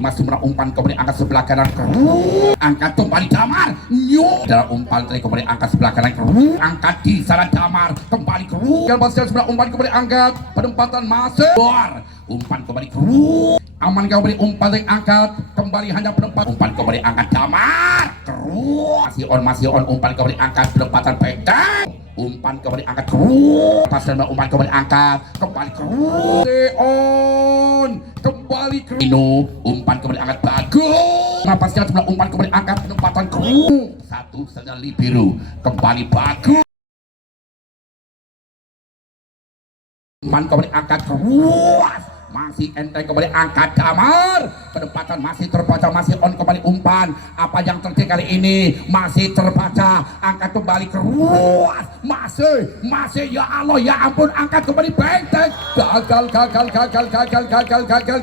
masih umpan kemudian angkat sebelah kanan, angkat kembali Damar, dalam umpan tadi kemudian angkat sebelah kanan, angkat di sana Damar kembali pasal sebelah umpan kemudian angkat penempatan masuk umpan kembali aman kembali umpan tadi angkat kembali hanya penempatan umpan kembali angkat Damar masih on umpan kembali angkat penempatan pegang umpan kembali angkat pasal umpan kembali angkat kembali on kembali umpan kembali angkat bagus napasnya sebelah umpan kembali angkat penempatan satu saja libero kembali bagus umpan kembali angkat masih enteng kembali angkat Damar penempatan masih terbaca masih on kembali umpan apa yang terjadi kali ini masih terbaca angkat kembali masih ya Allah ya ampun angkat kembali benteng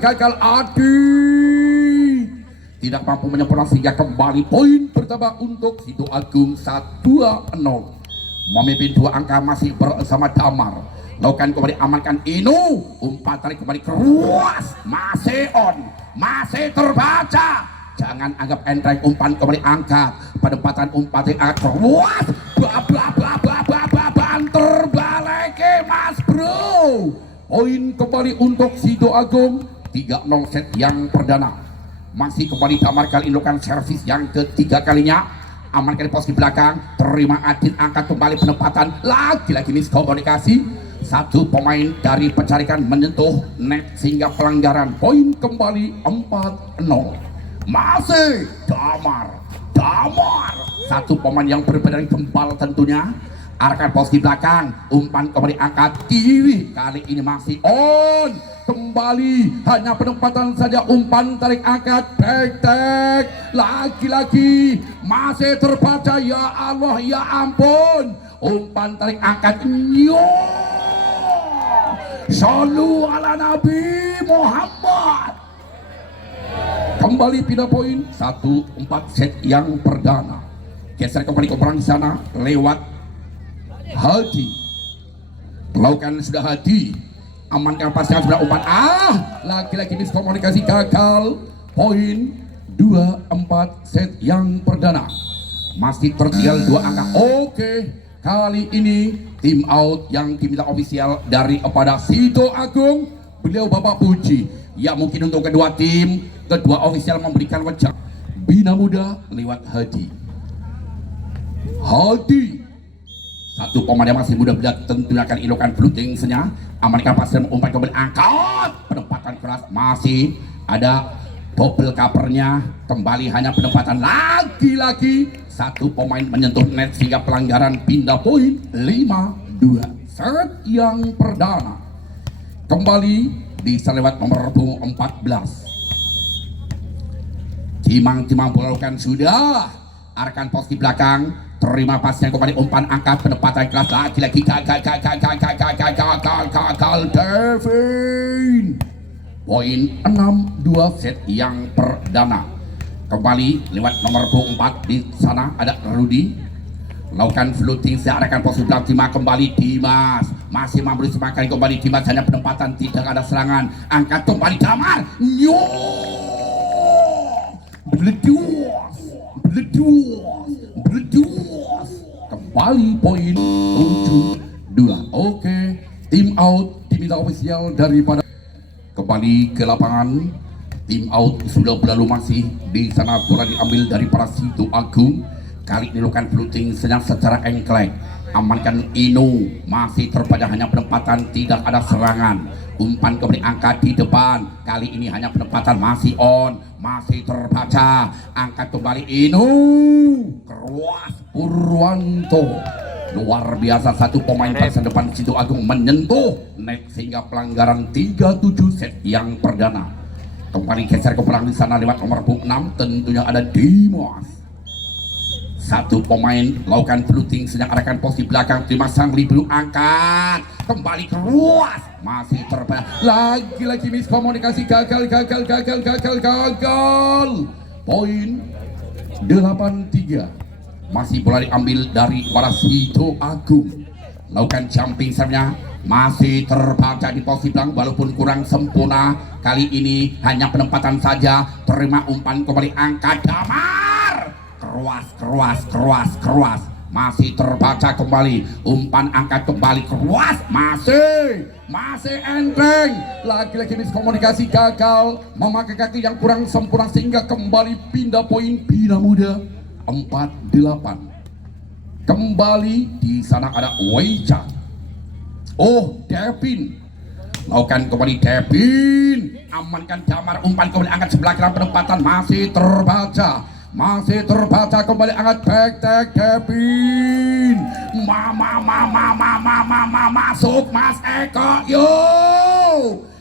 gagal Adi tidak mampu menyempurnakan sehingga kembali poin pertama untuk Sido Agung 1-2-0 memimpin 2 angka masih bersama Damar lakukan kembali amankan Inu umpan tarik kembali masih on masih terbaca jangan anggap enteng umpan kembali angkat penempatan umpan angkat banter balik mas bro poin kembali untuk Sido Agung 3-0 set yang perdana masih kembali Damar kali ini lakukan servis yang ketiga kalinya amankan di posisi belakang terima Adit angkat kembali penempatan lagi-lagi miskomunikasi satu pemain dari pencarikan menyentuh net sehingga pelanggaran poin kembali 4-0 masih Damar satu pemain yang berbeda dari Gempal tentunya arahkan posisi belakang umpan kembali angkat kiri kali ini masih on kembali hanya penempatan saja umpan tarik angkat tek lagi-lagi masih terbaca ya Allah ya ampun umpan tarik angkat Sallu ala Nabi Muhammad kembali pindah poin 1-4 set yang perdana geser kembali ke perang sana lewat Hadi lakukan sudah Hadi amankan pasnya sudah umpan lagi-lagi miskomunikasi gagal poin 2-4 set yang perdana masih tertinggal 2 angka oke kali ini tim out yang diminta ofisial dari kepada Sido Agung beliau Bapak Puji ya mungkin untuk kedua tim kedua ofisial memberikan wajah Bina Muda lewat Hadi satu pemain yang masih muda tentunya akan ilokan blutingsnya amankan pasir umpan kembali angkat penempatan keras masih ada double covernya kembali hanya penempatan lagi-lagi satu pemain menyentuh net sehingga pelanggaran pindah poin 5-2 set yang perdana kembali diselewat nomor 14 Timang melakukan sudah arahkan posisi belakang terima pasnya kembali umpan angkat penempatan keras lagi-lagi gagal Devin poin 6-2 set yang perdana kembali lewat nomor 4 di sana ada Rudi lakukan floating searahkan posisi belakang Dimas kembali Dimas masih memberi semakan kembali Dimas hanya penempatan tidak ada serangan angkat kembali Damar Bledus kembali poin 7-2 oke tim out diminta ofisial daripada kembali ke lapangan tim out sudah berlalu masih di sana bola diambil dari para Sido Agung kali ini lakukan floating secara engklek amankan Inu masih terbaca hanya penempatan tidak ada serangan umpan kembali angkat di depan kali ini hanya penempatan masih on masih terbaca angkat kembali Inu keras Purwanto luar biasa satu pemain pasan depan Sido Agung menyentuh net sehingga pelanggaran 37 set yang perdana kembali geser ke perang di sana lewat nomor 6 tentunya ada Dimas satu pemain lakukan floating sejak arahkan posisi belakang terima sang libero angkat kembali keluar masih terbaca lagi-lagi miskomunikasi gagal poin 8-3 masih bola diambil dari para Sido Agung lakukan jumping serve-nya masih terbaca di posisi belakang walaupun kurang sempurna. Kali ini hanya penempatan saja. Terima umpan kembali angkat Damar. Keruas. Masih terbaca kembali. Umpan angkat kembali keruas. Masih enteng. Lagi-lagi miskomunikasi gagal. Memakai kaki yang kurang sempurna sehingga kembali pindah poin Bina Muda 4-8. Kembali di sana ada Weicha. Devin. Lakukan kembali Devin. Amankan Damar. Umpan kembali angkat sebelah kanan penempatan masih terbaca. Kembali angkat back tag Devin. Masuk Mas Eko. Yo.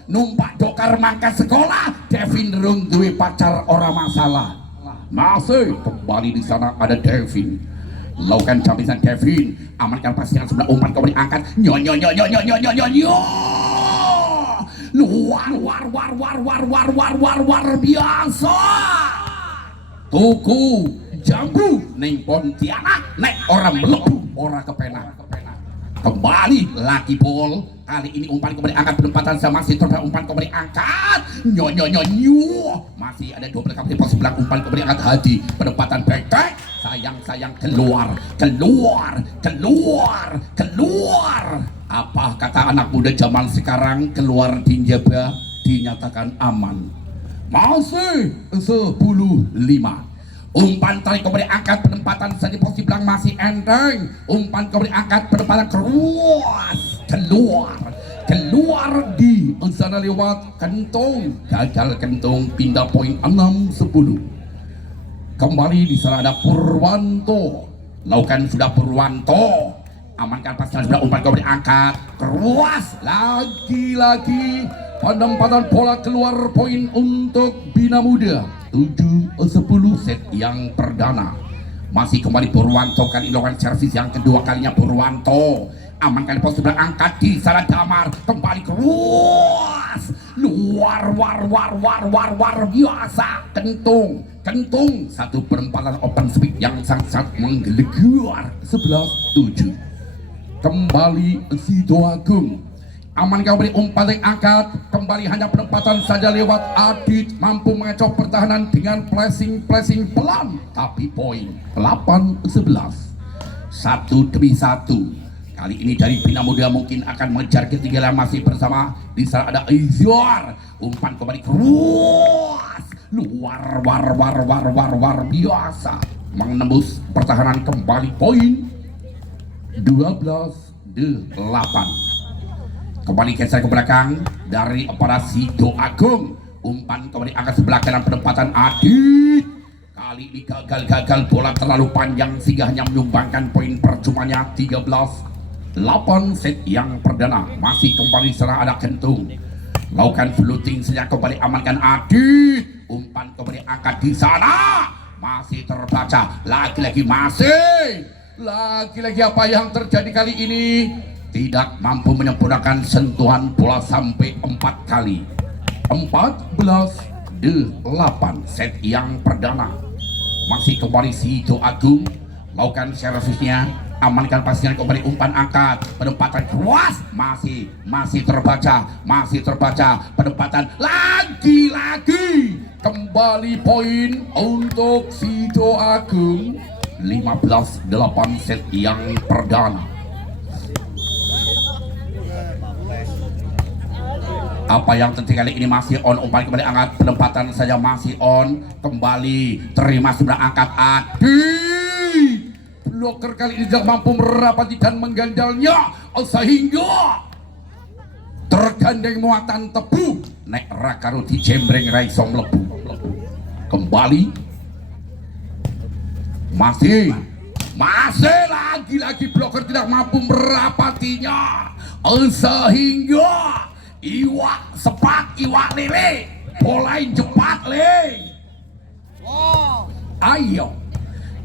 Numpak dokar mangkat sekolah. Devin rung duwe pacar ora masalah. Masih kembali di sana ada Devin. Lakukan campisan Devin. Amankan pastikan sebelah umpan kembali angkat. Luar biasa. Tuku jambu neng Pontianak nek orang melebu ora kepenak. Kembali lagi ball. Kali ini umpan kembali angkat penempatan sama masih terbaik umpan kembali angkat. Masih ada double kali pos sebelah umpan kembali angkat Hadi. Penempatan back. Sayang keluar. Apa kata anak muda zaman sekarang? Keluar dinjaba dinyatakan aman. Masih 15. Umpan tarik kembali angkat penempatan saja posisi belakang masih enteng. Umpan kembali angkat penempatan keluar di sana lewat Kentung. Gagal Kentung pindah poin 6-10. Kembali di sana ada Purwanto. Lakukan sudah Purwanto. Amankan pasal sudah umpan kembali angkat. Keruas lagi-lagi. Penempatan bola keluar poin untuk Bina Muda 7-10 set yang perdana. Masih kembali Purwanto kali lakukan servis yang kedua kalinya Purwanto. Amankan pos sebelah angkat di sana Damar. Kembali keruas. Luar biasa. Kentung satu penempatan open speed yang sangat menggelegar. 11-7. Kembali Sido Agung. Aman kembali umpan yang angkat. Kembali hanya penempatan saja lewat Adit. Mampu mengecoh pertahanan dengan flashing pelan. Tapi poin 8-11. 1-1. Kali ini dari Bina Muda mungkin akan mengejar ketinggalan masih bersama. Di sana ada Izor. Umpan kembali keruas. Luar biasa. Menembus pertahanan kembali poin 12-8. Kembali geser ke belakang dari para Sido Agung. Umpan kembali angkat sebelah kanan penempatan Adit. Kali ini gagal bola terlalu panjang sehingga hanya menyumbangkan poin percumanya 13-8 set yang perdana. Masih kembali serang ada Kentung. Lakukan floating sejak kembali amankan Adit. Umpan kembali angkat di sana. Masih terbaca. Lagi-lagi apa yang terjadi kali ini? Tidak mampu menyempurnakan sentuhan bola sampai 4 kali. 14-8 set yang perdana. Masih kembali Sido Agung. Lakukan servisnya. Amankan pastikan kembali umpan angkat. Penempatan keruas. Masih terbaca. Penempatan lagi-lagi. Kembali poin untuk Sido Agung. 15-8 set yang perdana. Apa yang terjadi kali ini masih on. Umpan kembali angkat. Penempatan saja masih on. Kembali terima sebelah angkat Adi. Bloker kali ini tidak mampu merapati dan menggandalnya sehingga tergandeng muatan tebu. Nek rakaro di jembreng raisong lebu. Kembali masih lagi-lagi bloker tidak mampu merapatinya sehingga iwak lele bolain cepat le. Ayo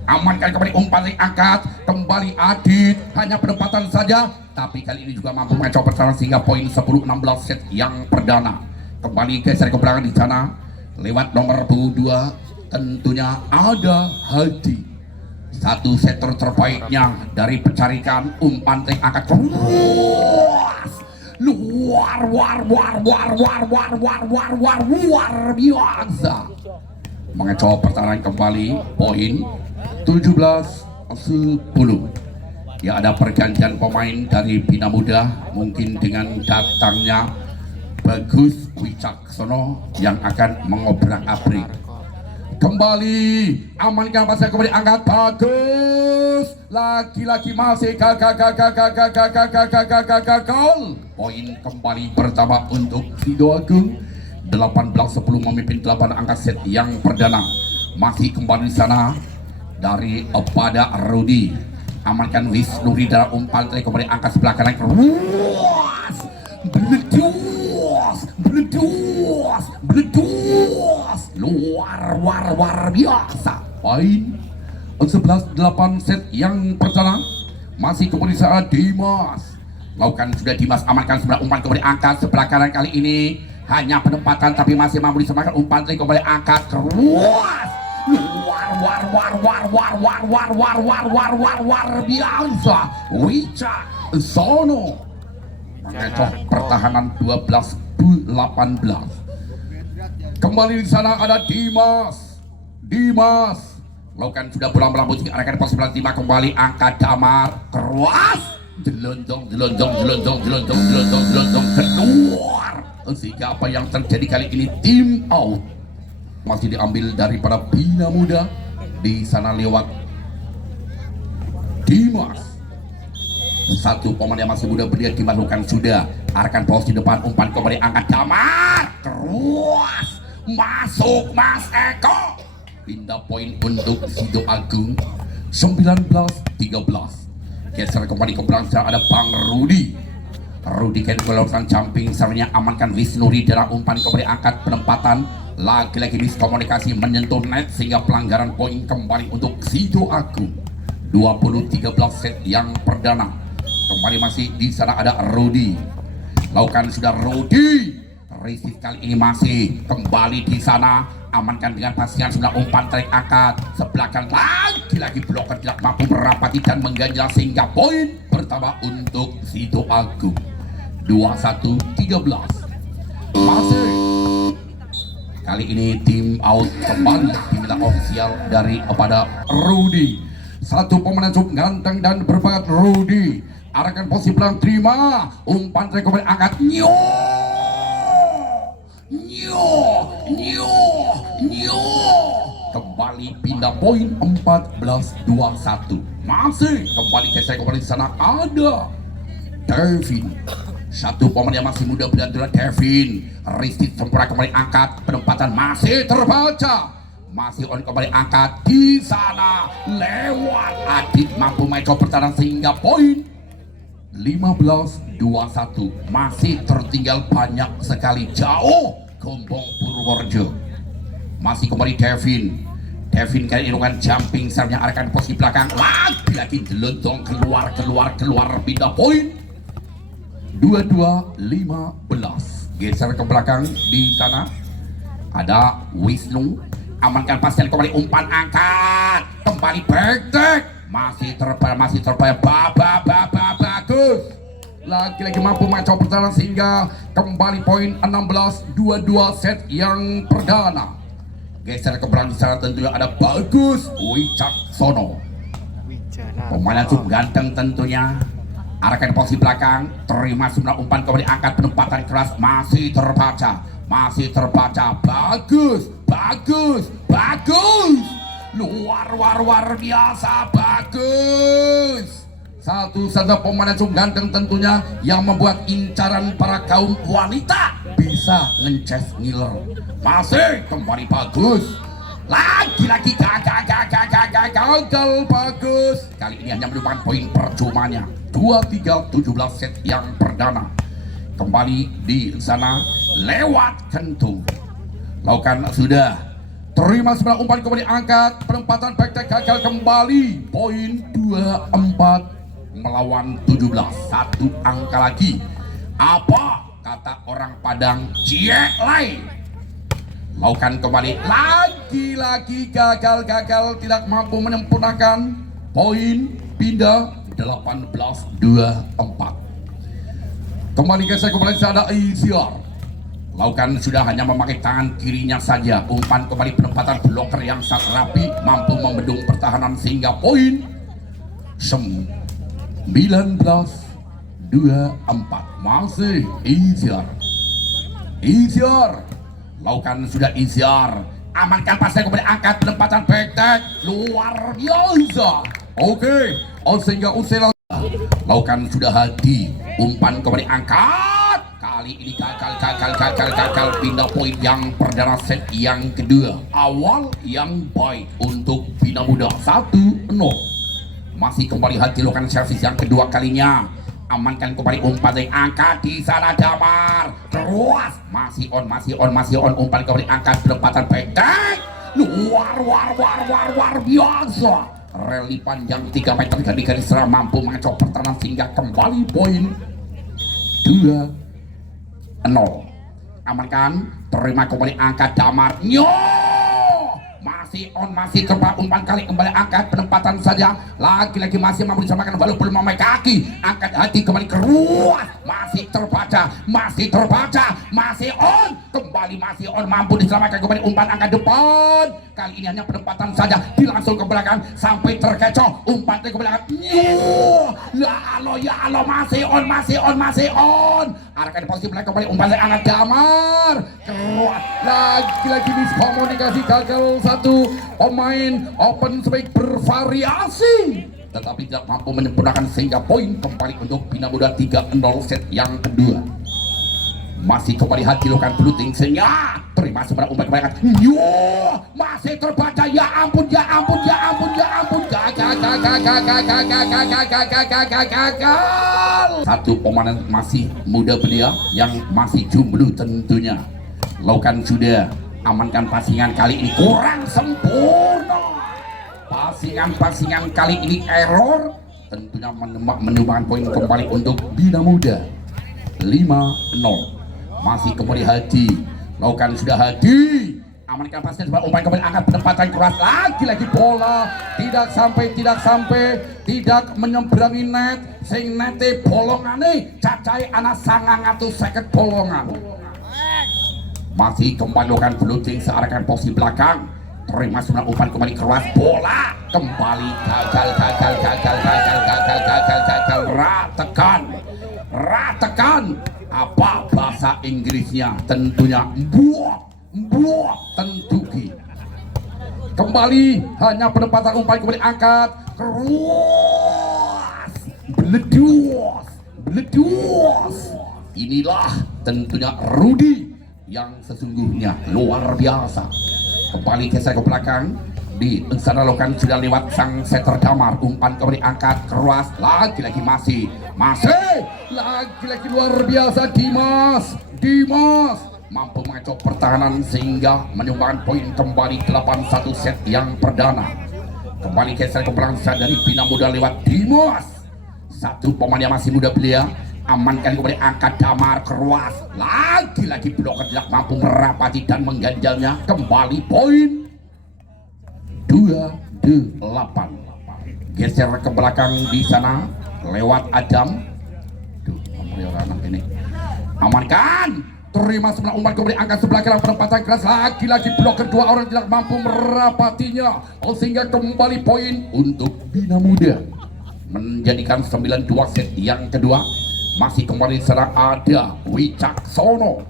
amankan kembali umpan yang angkat. Kembali Adit. Hanya penempatan saja. Tapi kali ini juga mampu mengecoh pertahanan sehingga poin 10-16 set yang perdana. Kembali geser ke belakang di sana. Lewat nomor 2 tentunya ada Hadi. Satu setter terbaiknya dari pencarikan umpan yang angkat. luar biasa. Mengecoh pertahanan kembali, poin 17-10. Ya, ada pergantian pemain dari Bina Muda, mungkin dengan datangnya Bagus Wicaksono yang akan mengobrak-abrik. Kembali amankan pasnya, kembali angkat, bagus. Lagi-lagi masih gagal. Poin kembali pertama untuk Sido Agung. 18-10 memimpin 8 angka set yang perdana. Masih kembali di sana dari pada Rudi. Amankan Wisnu dalam umpan tadi, kembali angka sebelah kanan. Bledus luar biasa. Poin 11-8 set yang pertama. Masih kembali saat Dimas lakukan, sudah Dimas amankan sebelah umpan, kembali angkat sebelah kanan. Kali ini hanya penempatan tapi masih mampu disemakan umpan tadi, kembali angkat keras. Luar biasa. Wicaksono mengecoh pertahanan 12-18. Kembali di sana ada Dimas lakukan, sudah pulang melambut arahkan pos 95, kembali angkat Damar keras, jelondong keluar. Sehingga apa yang terjadi kali ini, tim out masih diambil daripada Bina Muda. Di sana lewat Dimas, satu pemain yang masih muda belia dimalukan, sudah arahkan pos di depan, umpan kembali angkat Damar keras, masuk Mas Eko. Pindah poin untuk Sido Agung. 19-13. Geser kembali ke belakang, ada Bang Rudi kan keluarkan jumping, sernya amankan Wisnu dalam umpan, kembali angkat penempatan. Lagi-lagi miskomunikasi menyentuh net sehingga pelanggaran poin kembali untuk Sido Agung. 20-13 set yang perdana. Kembali masih di sana ada Rudi. Lakukan sudah Rudi. Resist kali ini masih kembali di sana, amankan dengan pasian sudah umpan tarik angkat sebelah kanan. Lagi-lagi bloker tidak mampu merapati dan mengganjal sehingga poin pertama untuk Sido Agung. 21-13. Masih kali ini tim out kembali diminta ofisial dari pada Rudi. Satu pemain ganteng dan berbakat Rudi. Arahkan posisi belakang, terima umpan tarik kembali angkat. Kembali pindah poin 14-21. Masih kembali geser kembali di sana ada Devin. Satu pemain yang masih muda benar-benar Devin. Ristit sempurna kembali angkat, penempatan masih terbaca. Masih on kembali angkat di sana lewat Adit, mampu mencoba pertahanan sehingga poin 15-21. Masih tertinggal banyak sekali, jauh Gombong Purworejo. Masih kembali Devin kali ini jumping, sernya arahkan posisi belakang, lagi jelentong keluar pindah poin 22-15. Geser ke belakang di sana ada Wisnu, amankan pasien kembali umpan angkat, kembali back masih terbayar bagus. Lagi-lagi mampu mencoba pertahanan sehingga kembali poin 16-22 set yang perdana. Geser ke belakang di sana tentunya ada Bagus Wicaksono. Pemain yang ganteng tentunya. Arahkan posisi belakang, terima semua umpan kembali angkat, penempatan keras masih terbaca. Bagus. Luar biasa, bagus. Satu saja pemain yang ganteng tentunya yang membuat incaran para kaum wanita bisa ngeces ngiler. Masih kembali Bagus. Lagi-lagi gagal Bagus. Kali ini hanya merupakan poin percumanya. 23-17 set yang perdana. Kembali di sana lewat Kentung. Lakukan sudah. Terima sebelah umpan kembali angkat. Penempatan back gagal kembali. Poin 24 melawan 17. Satu angka lagi. Apa kata orang Padang? Cielai. Lakukan kembali, lagi-lagi gagal tidak mampu menyempurnakan. Poin pindah 18-24. Kembali ke saya kembali ada Isyar. Lakukan sudah hanya memakai tangan kirinya saja. Umpan kembali penempatan bloker yang sangat rapi, mampu membendung pertahanan sehingga poin 19-24. Masih Isyar. Isyar. Lakukan sudah Isyar. Amankan pasnya kembali angkat penempatan back luar biasa. Oke, sehingga usai lakukan sudah Hadi. Umpan kembali angkat. Kali ini gagal pindah poin yang perdana set yang kedua. Awal yang baik untuk Bina Muda 1-0. Masih kembali Hadi lakukan servis yang kedua kalinya. Amankan kembali umpan yang angkat di sana Damar. Terus masih on umpan kembali angkat penempatan back luar biasa. Rally panjang 3 meter dari garis serang mampu mengacau pertahanan sehingga kembali poin 2-0. Amankan, terima kembali angkat Damar. Masih terpa umpan kali kembali angkat penempatan saja. Lagi-lagi masih mampu disamakan walaupun memakai kaki. Angkat Hadi kembali keluar. Masih terbaca. Masih on. Kembali masih on, mampu diselamatkan kembali umpan angkat depan. Kali ini hanya penempatan saja. Dilangsung ke belakang sampai terkecoh. Umpan ke belakang. Ya Allah, masih on. Arahkan posisi belakang kembali umpan angkat Damar. Keluar. Lagi-lagi miskomunikasi gagal satu. Pemain open spike bervariasi tetapi tidak mampu menyempurnakan sehingga poin kembali untuk Bina Muda 3-0 set yang kedua. Masih kembali Hadi lakukan blooting sehingga terima sebenarnya umpan kebanyakan. Masih terbaca. Ya ampun gagal. Satu pemain masih muda belia yang masih jomblo tentunya. Lakukan sudah. Amankan pasingan kali ini kurang sempurna. Pasingan kali ini error. Tentunya menyumbangkan poin kembali untuk Bina Muda 5-0. Masih kembali Hadi. Lakukan sudah Hadi. Amankan pasingan sebuah umpan kembali angkat penempatan keras. Lagi bola tidak sampai menyeberangi net. Sing nete bolongane cacai anak 950 bolongan. Masih kembali lakukan blocking searahkan posisi belakang. Terima sebenarnya umpan kembali keras. Bola kembali gagal. Ratekan. Apa bahasa Inggrisnya? Tentunya buah tentuki. Kembali hanya penempatan umpan kembali angkat. Keras. Bledus. Inilah tentunya Rudy yang sesungguhnya luar biasa. Kembali geser ke belakang. Di sana lakukan sudah lewat sang setter Damar. Umpan kembali angkat keras. Lagi-lagi masih lagi-lagi luar biasa Dimas mampu mengacau pertahanan sehingga menyumbangkan poin kembali 8-1 set yang perdana. Kembali geser ke belakang dari Bina Muda lewat Dimas. Satu pemain yang masih muda belia. Amankan kembali angkat Damar keras. Lagi-lagi bloker tidak mampu merapati dan mengganjalnya. Kembali poin 2-8. Geser ke belakang di sana lewat Adam. Ini amankan. Terima sebelah umpan kembali angkat sebelah kiri penempatan keras. Lagi-lagi bloker 2 orang tidak mampu merapatinya. Sehingga kembali poin untuk Bina Muda menjadikan 9-2 set yang kedua. Masih kembali serang ada Wicaksono.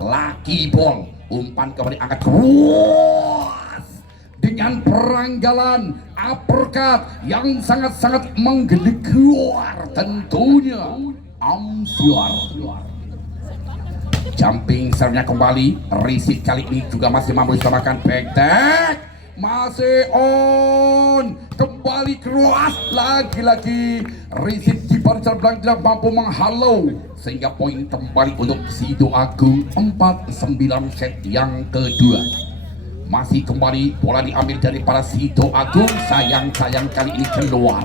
Lucky ball. Umpan kembali angkat keras dengan peranggalan uppercut yang sangat-sangat menggedek keluar tentunya. Amsyar. Jumping serve-nya kembali. Risit kali ini juga masih mampu disamakan back tag. Masih on. Kembali keras. Lagi-lagi Risit di barisan belakang tidak mampu menghalau sehingga poin kembali untuk Sido Agung 4-9 set yang kedua. Masih kembali bola diambil dari para Sido Agung. Sayang kali ini keluar.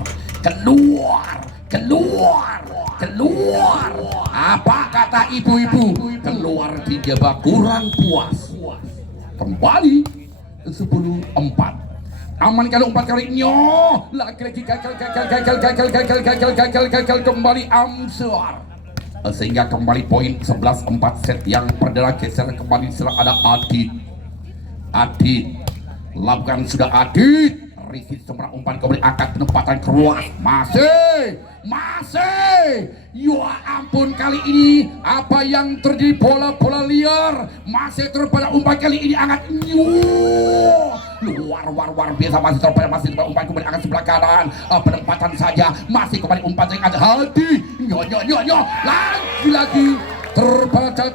Apa kata ibu-ibu? Keluar di jebak kurang puas. Kembali 10-4. Amankan umpan kali ini. Lagi-lagi gagal kembali Amsyar. sehingga kembali poin 11-4. Set yang perdana geser kembali setelah ada Adit lakukan sudah Adit Rizky semerang umpan kembali angkat penempatan keluar masih ya ampun, kali ini apa yang terjadi, bola liar masih terpada umpan kali ini angkat luar biasa, masih terpada umpan kembali angkat sebelah kanan, penempatan saja masih kembali umpan yang ada Hadi lagi-lagi terbaca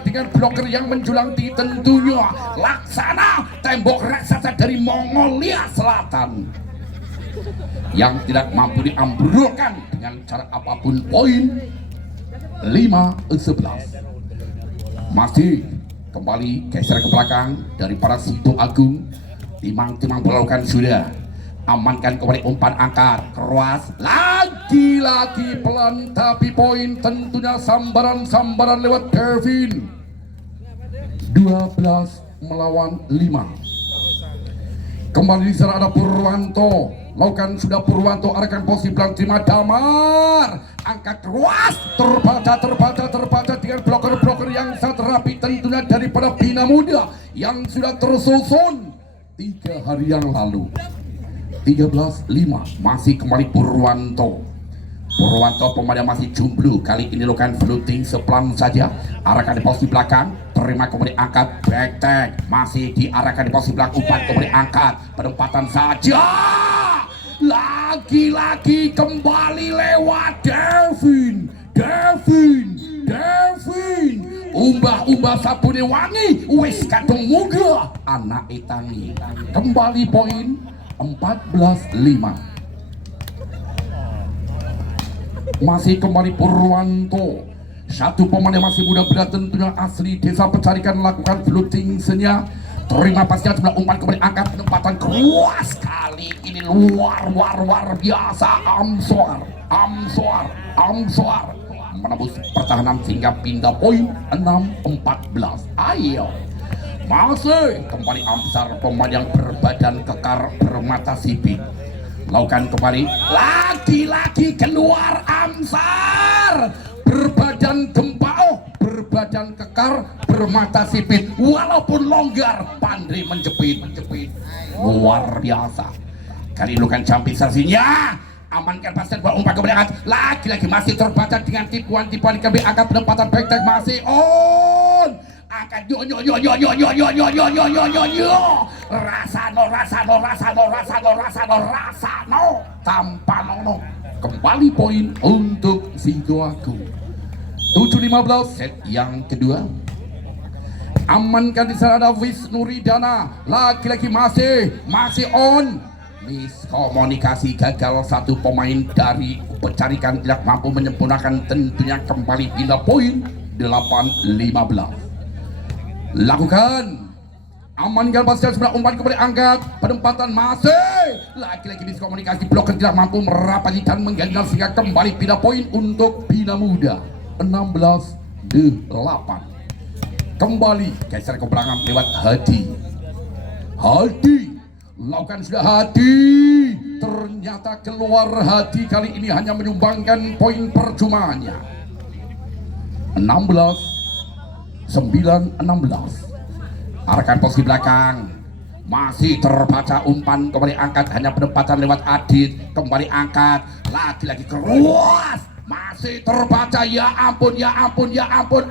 dengan bloker yang menjulang di tentunya Laksana, tembok raksasa dari Mongolia Selatan yang tidak mampu diambrulkan dengan cara apapun. Poin 5-11. Masih kembali geser ke belakang daripada Sido Agung. Timang berlakukan sudah amankan kembali umpan angkat keras lagi-lagi pelan tapi poin tentunya sambaran lewat Kevin. 12 melawan 5. Kembali di sana ada Purwanto, lakukan sudah Purwanto arahkan posisi belakang, terima Damar angkat keras, terbaca dengan bloker yang sangat rapi tentunya daripada Bina Muda yang sudah tersusun 3 hari yang lalu. 13-5 masih kembali Purwanto pemadam masih jomblo, kali ini lakukan floating sepelan saja, arahkan di posisi belakang, terima kembali angkat back tag, masih diarahkan di posisi belakang, umpan kembali angkat penempatan saja lagi-lagi kembali lewat Devin umbah sabune wangi wis kadung muda anak etangi. Kembali poin 14-5. Masih kembali Purwanto, satu pemain yang masih muda berat tentunya asli desa Pecarikan, lakukan floating senya, terima pasnya sebelah umpan kembali angkat penempatan keras, kali ini luar biasa. Amswar menembus pertahanan sehingga pindah poin 6-14. Ayo masih kembali Amsar, pemain yang berbadan kekar bermata sipit, lakukan kembali lagi-lagi keluar Amsar, berbadan berbadan kekar bermata sipit, walaupun longgar pandai menjepit luar biasa. Kali ini kan campisasinya amankan pasien buat umpan kembali angkat, lagi-lagi masih terbaca dengan tipuan kembali angkat penempatan back masih on angkat rasano tanpa nono. Kembali poin untuk Sido Agung 7-15. set yang kedua amankan di sana ada Wisnuridana, lagi-lagi masih on, miskomunikasi gagal, satu pemain dari Pecarikan tidak mampu menyempurnakan, tentunya kembali pindah poin 8-15. Lakukan amankan pasca sebelah umpan kembali angkat penempatan masih lagi-lagi miskomunikasi, bloker tidak mampu merapati dan mengganjal sehingga kembali pindah poin untuk Bina Muda 16-8. Kembali geser ke belakang lewat Hadi lakukan sudah Hadi, ternyata keluar Hadi, kali ini hanya menyumbangkan poin percumanya 16-16. Arahkan posisi belakang, masih terbaca umpan kembali angkat, hanya penempatan lewat Adit, kembali angkat lagi-lagi keras, masih terbaca, ya ampun,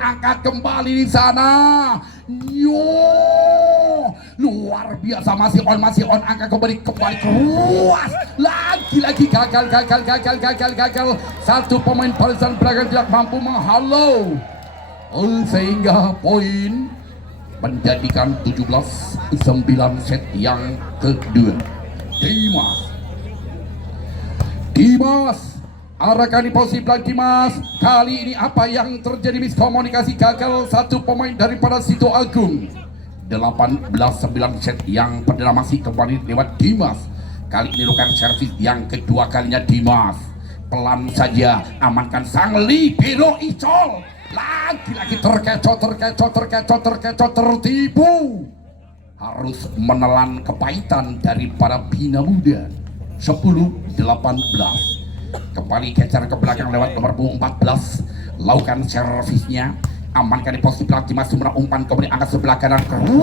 angkat kembali di sana. Luar biasa, masih on, angkat kembali keras, lagi-lagi gagal. Satu pemain barisan belakang tidak mampu menghalau, sehingga poin menjadikan 17-9. set yang kedua. Dimas arahkan di posisi belakang Dimas, kali ini apa yang terjadi, miskomunikasi gagal, satu pemain daripada Sido Agung. 18-9. set yang perdana masih kembali lewat Dimas, kali ini lakukan servis yang kedua kalinya. Dimas pelan saja amankan sang libero Icol, lagi-lagi terkecoh, tertipu, harus menelan kepahitan daripada Bina Muda. 10-18. Kembali geser ke belakang lewat nomor 14. Lakukan servisnya. Amankan di posisi belakang masih menang umpan, kemudian angkat sebelah kanan keras.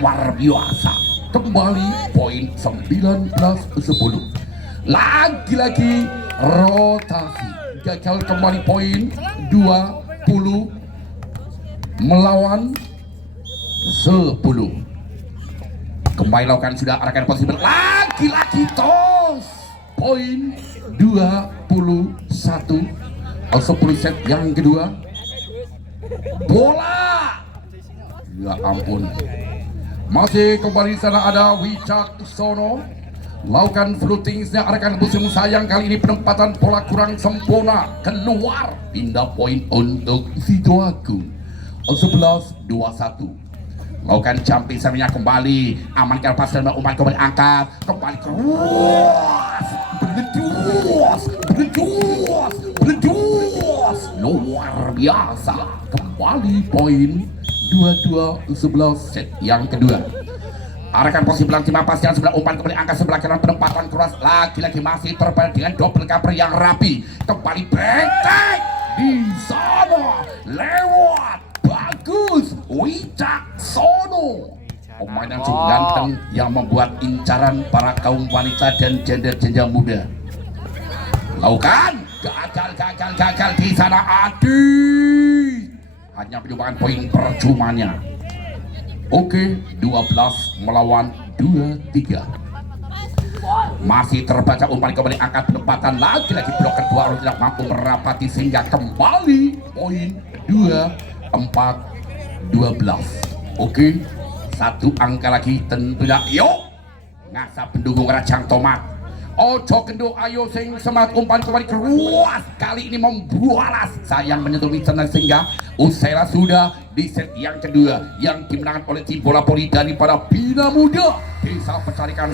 Luar biasa. Kembali poin 19-10. Lagi-lagi rotasi. Gagal kembali poin 20 melawan 10. Kembali lakukan sudah arahkan posisi lagi-lagi tos. Poin 21. 10 set yang kedua. Bola. Ya ampun. Masih kembali sana ada Wicaksono. Lakukan floatingsnya arahkan musim sayang, kali ini penempatan bola kurang sempurna. Keluar. Pindah poin untuk Sidoagung. 11-21. Lakukan jumping servisnya kembali, amankan pas dan umpan kembali angkat, kembali keras, beledos, luar biasa. Kembali poin 22-11 set yang kedua. Arahkan posisi belakang tim pas jalan sebelah umpan kembali angkat sebelah kanan, penempatan keras lagi-lagi masih terbaik dengan double cover yang rapi. Kembali break di sana lewat. Bagus, Wicaksono. Pemain yang cukup ganteng yang membuat incaran para kaum wanita dan janda-janda muda. Lakukan, gagal di sana Adi. Hanya menyumbangkan poin percumanya. Oke, 12 melawan 23. Masih terbaca umpan kembali angkat penempatan lagi-lagi blok kedua harus tidak mampu merapati sehingga kembali poin 24-12. Oke, satu angka lagi tentunya. Yuk ngasap pendukung Rajang Tomat. Ojo kendo ayo sing semat umpan kembali keras. Kali ini membualas. Sayang menyentuh sana sehingga usai sudah di set yang kedua yang dimenangkan oleh tim bola voli daripada Bina Muda bisa mencarikan.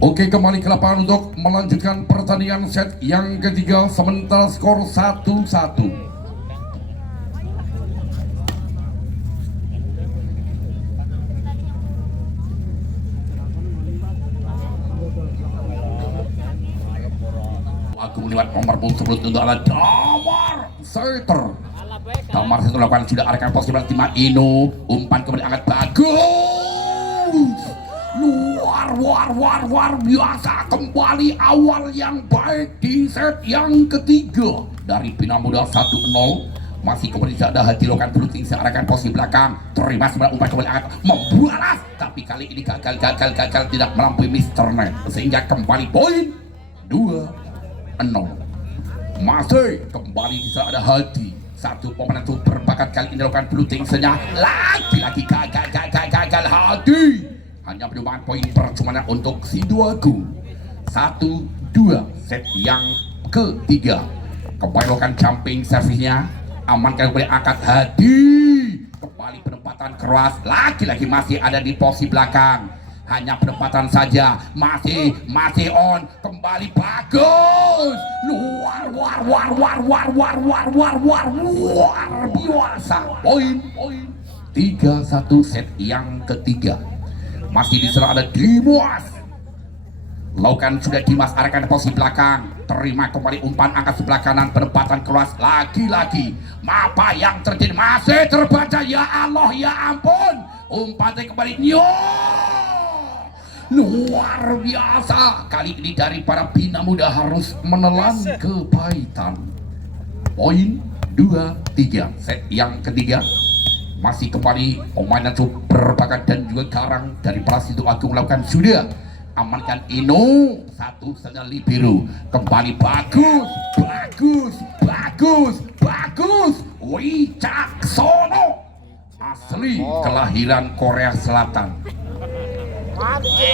Oke, kembali ke lapangan untuk melanjutkan pertandingan set yang ketiga sementara skor 1-1. Agung lewat nomor 10 untuk ala Damar Seter. Damar Seter lakukan sudah arahkan posisi tim Ino, umpan kembali angkat bagus. Luar biasa. Kembali awal yang baik di set yang ketiga dari Bina Muda 1-0. Masih kembali ada hati lakukan bluting searahkan posisi belakang, terima sebelah umpan kembali angkat membualas, tapi kali ini gagal tidak melampaui Mr. Net sehingga kembali poin 2-0. Masih kembali di sana ada hati. Satu pemain itu berbakat kali ini lakukan bluting senya lagi-lagi gagal hati. Hanya menyumbangkan poin percuma untuk Sidoagung. 1-2 set yang ketiga. Kembali lakukan jumping servisnya, amankan kembali angkat hati. Kembali penempatan keras lagi-lagi masih ada di posisi belakang. Hanya penempatan saja masih on, kembali bagus. Luar biasa. Poin 3-1 set yang ketiga. Masih di sana ada Dimas. Lakukan sudah Dimas arahkan posisi belakang, terima kembali umpan angkat sebelah kanan, penempatan keras lagi-lagi. Apa yang terjadi masih terbaca, ya Allah ya ampun. Umpannya kembali luar biasa. Kali ini dari para Bina Muda harus menelan kepahitan. Poin 2-3 set yang ketiga. Masih kembali pemain yang berbakat dan juga garang dari para Sidoagung melakukan sudah amankan Ino, satu saja libero, kembali bagus Wicaksono asli kelahiran Korea Selatan.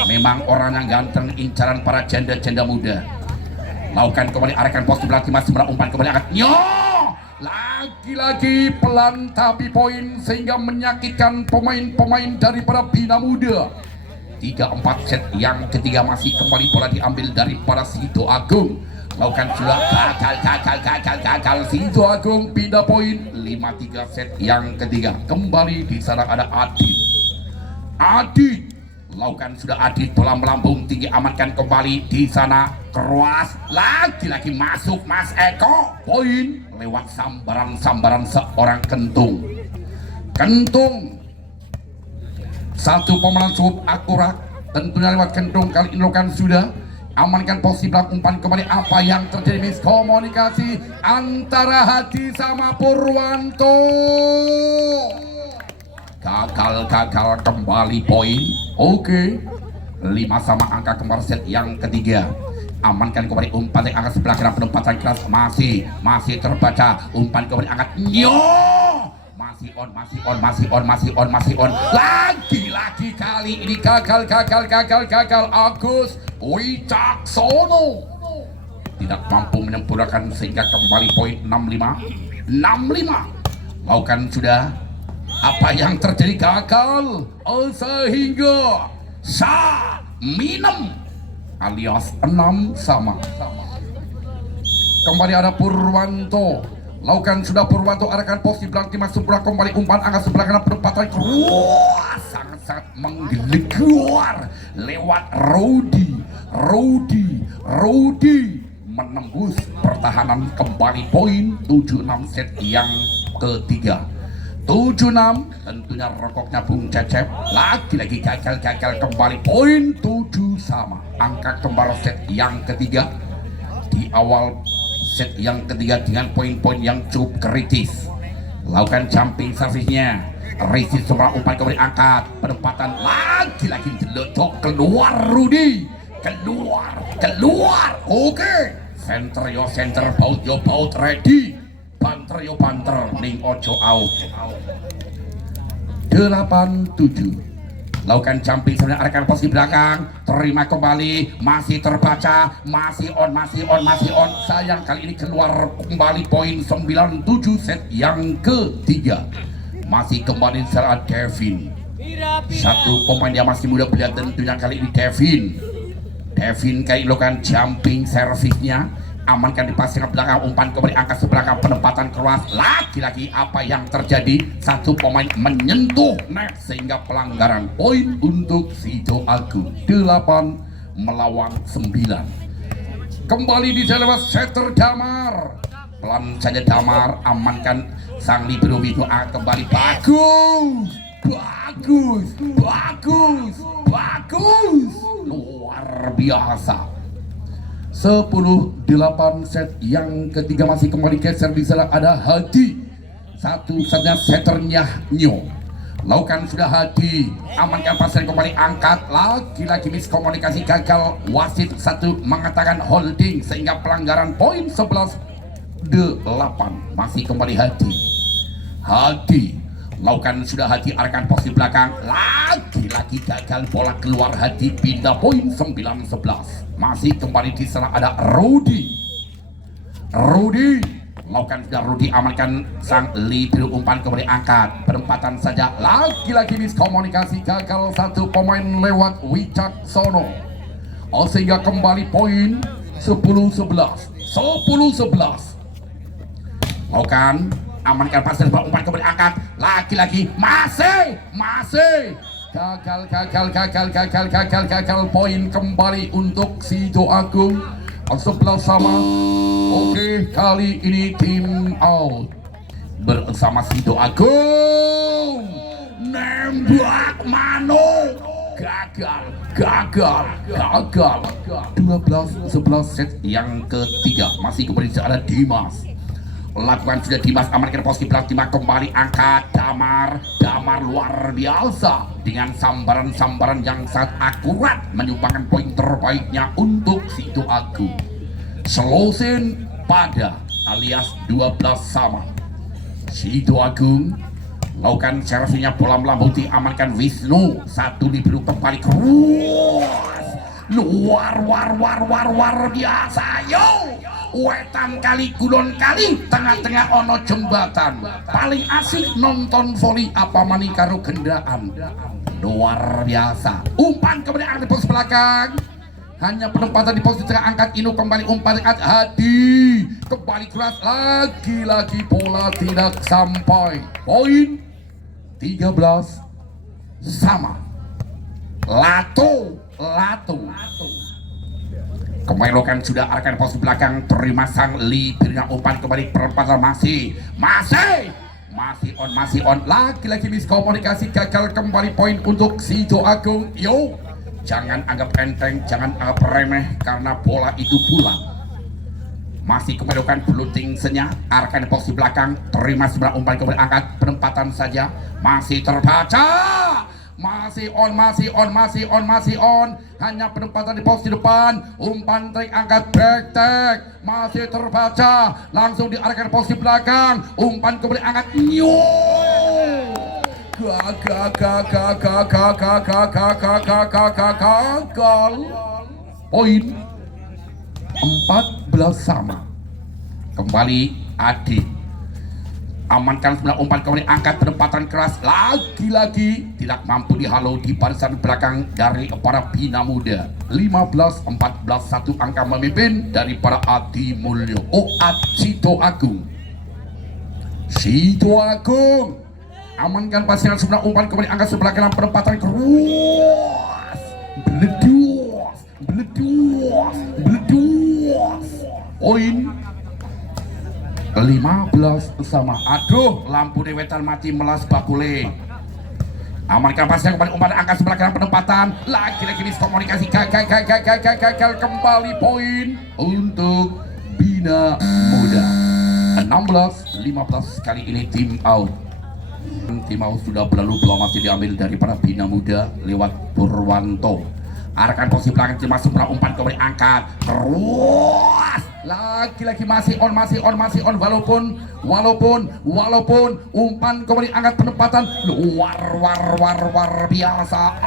Memang orang yang ganteng, incaran para janda-janda muda. Lakukan kembali arahkan pos belakang masih umpan kembali angkat lagi-lagi pelan tapi poin sehingga menyakitkan pemain-pemain daripada Bina Muda. 3-4 set yang ketiga masih kembali bola diambil dari para Sidoagung. Lakukan sudah gagal Sido Agung pindah poin 5-3 set yang ketiga. Kembali di sana ada Adit lakukan sudah Adit bola melambung tinggi, amankan kembali di sana keras lagi-lagi masuk Mas Eko, poin lewat sambaran seorang Kentung. Satu pemenang cukup akurat tentunya lewat Kentung. Kali ini lakukan sudah amankan posisi belakang umpan kembali. Apa yang terjadi? Miskomunikasi antara Hadi sama Purwanto. Gagal kembali poin. Oke. 5 sama angka kembar set yang ketiga. Amankan kembali umpan yang angkat sebelah kanan, penempatan keras masih terbaca. Umpan kembali angkat masih on. Lagi kali ini gagal. Agus Wicaksono tidak mampu menyempurnakan sehingga kembali poin 65. Lakukan sudah. Apa yang terjadi? Gagal sehingga Minem alias 6 sama. Kembali ada Purwanto. Lakukan sudah Purwanto arahkan posisi belakang masuk bola kembali umpan angkat sebelah kanan, penempatan keluar sangat menggelegar lewat Rodi menembus pertahanan. Kembali poin 76 set yang ketiga. 76 tentunya rokoknya Bung Cecep lagi gagal kembali poin 7 sama. Angka kembar set yang ketiga di awal set yang ketiga dengan poin-poin yang cukup kritis. Lakukan jumping servisnya, Rizky sebelah umpan kembali angkat, penempatan lagi diledok keluar Rudi, keluar. Oke, center baut ready, banter ning ojo out. 87. Lakukan jumping sebenarnya arahkan posisi belakang, terima kembali, masih terbaca, masih on. Sayang kali ini keluar kembali poin 97 set yang ketiga. Masih kembali secara Devin. Satu pemain yang masih muda belia tentunya kali ini Devin kali lakukan jumping servisnya, amankan di pasir belakang, umpan kembali angkat sebelah penempatan keras. Lagi apa yang terjadi? Satu pemain menyentuh net sehingga pelanggaran, poin untuk Sido Agung. 8 melawan 9. Kembali di lewat setter Damar. Pelan saja Damar, amankan sang libero itu kembali bagus. Luar biasa. 10-8 set yang ketiga. Masih kembali geser di sana ada Hadi. Satu saja setternya Nyo. Lakukan sudah Hadi, amankan pasir kembali angkat, lagi miskomunikasi gagal. Wasit satu mengatakan holding sehingga pelanggaran, poin 11-8. Masih kembali Hadi. Lakukan sudah Hadi arahkan posisi belakang, lagi gagal bola keluar. Hadi pindah poin 9-11. Masih kembali di sana ada Rudi. Lakukan sudah Rudi, amankan sang libero umpan kembali angkat, penempatan saja lagi miskomunikasi gagal. Satu pemain lewat Wicaksono. Sehingga kembali poin 10-11. Lakukan amankan pasir umpan kembali angkat, lagi masih gagal. Poin kembali untuk Sido Agung. 11 sama. Oke, kali ini tim out bersama Sido Agung. Nembak Mano gagal. 12-11 set yang ketiga. Masih kembali ada Dimas. Lakukan sudah Dimas, amankan posisi belakang, Dimas kembali angkat. Damar luar biasa dengan sambaran yang sangat akurat, menyumbangkan poin terbaiknya untuk Sido Agung. Selosin pada alias 12 sama. Sido Agung lakukan servisnya, bola melambung, amankan Wisnu. Satu libero kembali keras. Luar biasa. Wetan kali, kulon kali, tengah-tengah ono jembatan. Paling asik nonton voli apa mani karo gendaan. Luar biasa. Umpan kemudian angkat pos belakang. hanya penempatan di posisi tengah, angkat Inu kembali umpan angkat Hadi, kembali keras lagi-lagi bola tidak sampai. Poin 13 sama. Lato Kemelokan sudah arahkan posisi belakang, terima sang libirnya umpan kembali perempatan masih on, lagi-lagi miskomunikasi, gagal kembali poin untuk Sido Agung. Yo, jangan anggap enteng, jangan anggap remeh, karena bola itu bulat. Masih kemelokan Bluting Senya, arahkan posisi belakang, terima sebelah umpan kembali angkat, penempatan saja masih terbaca. Masih on, hanya penempatan di posisi depan, umpan trik angkat back masih terbaca, langsung diarahkan posisi belakang, umpan kembali angkat gagal. Poin 14 sama. Kembali Adi, amankan sebelah umpan kembali angkat, penempatan keras lagi-lagi tidak mampu dihalau di barisan belakang dari para Bina Muda. 15-14 1 angka memimpin dari para Adi Mulyo. Sido Agung amankan pasangan sebelah umpan kembali angkat sebelah kanan, penempatan keras bledus. Poin 15 sama. Aduh, lampu dewetan mati melas bakule. Amankan pasnya kembali umpan angkat sebelah kanan, penempatan lagi-lagi miskomunikasi, gagal kembali. Poin untuk Bina Muda. 16-15 kali ini tim out sudah berlalu, bola masih diambil dari para Bina Muda lewat Purwanto. Arahkan posisi belakang, masuk sebelah umpan kembali angkat terus lagi-lagi masih on, walaupun umpan kembali angkat, penempatan luar biasa,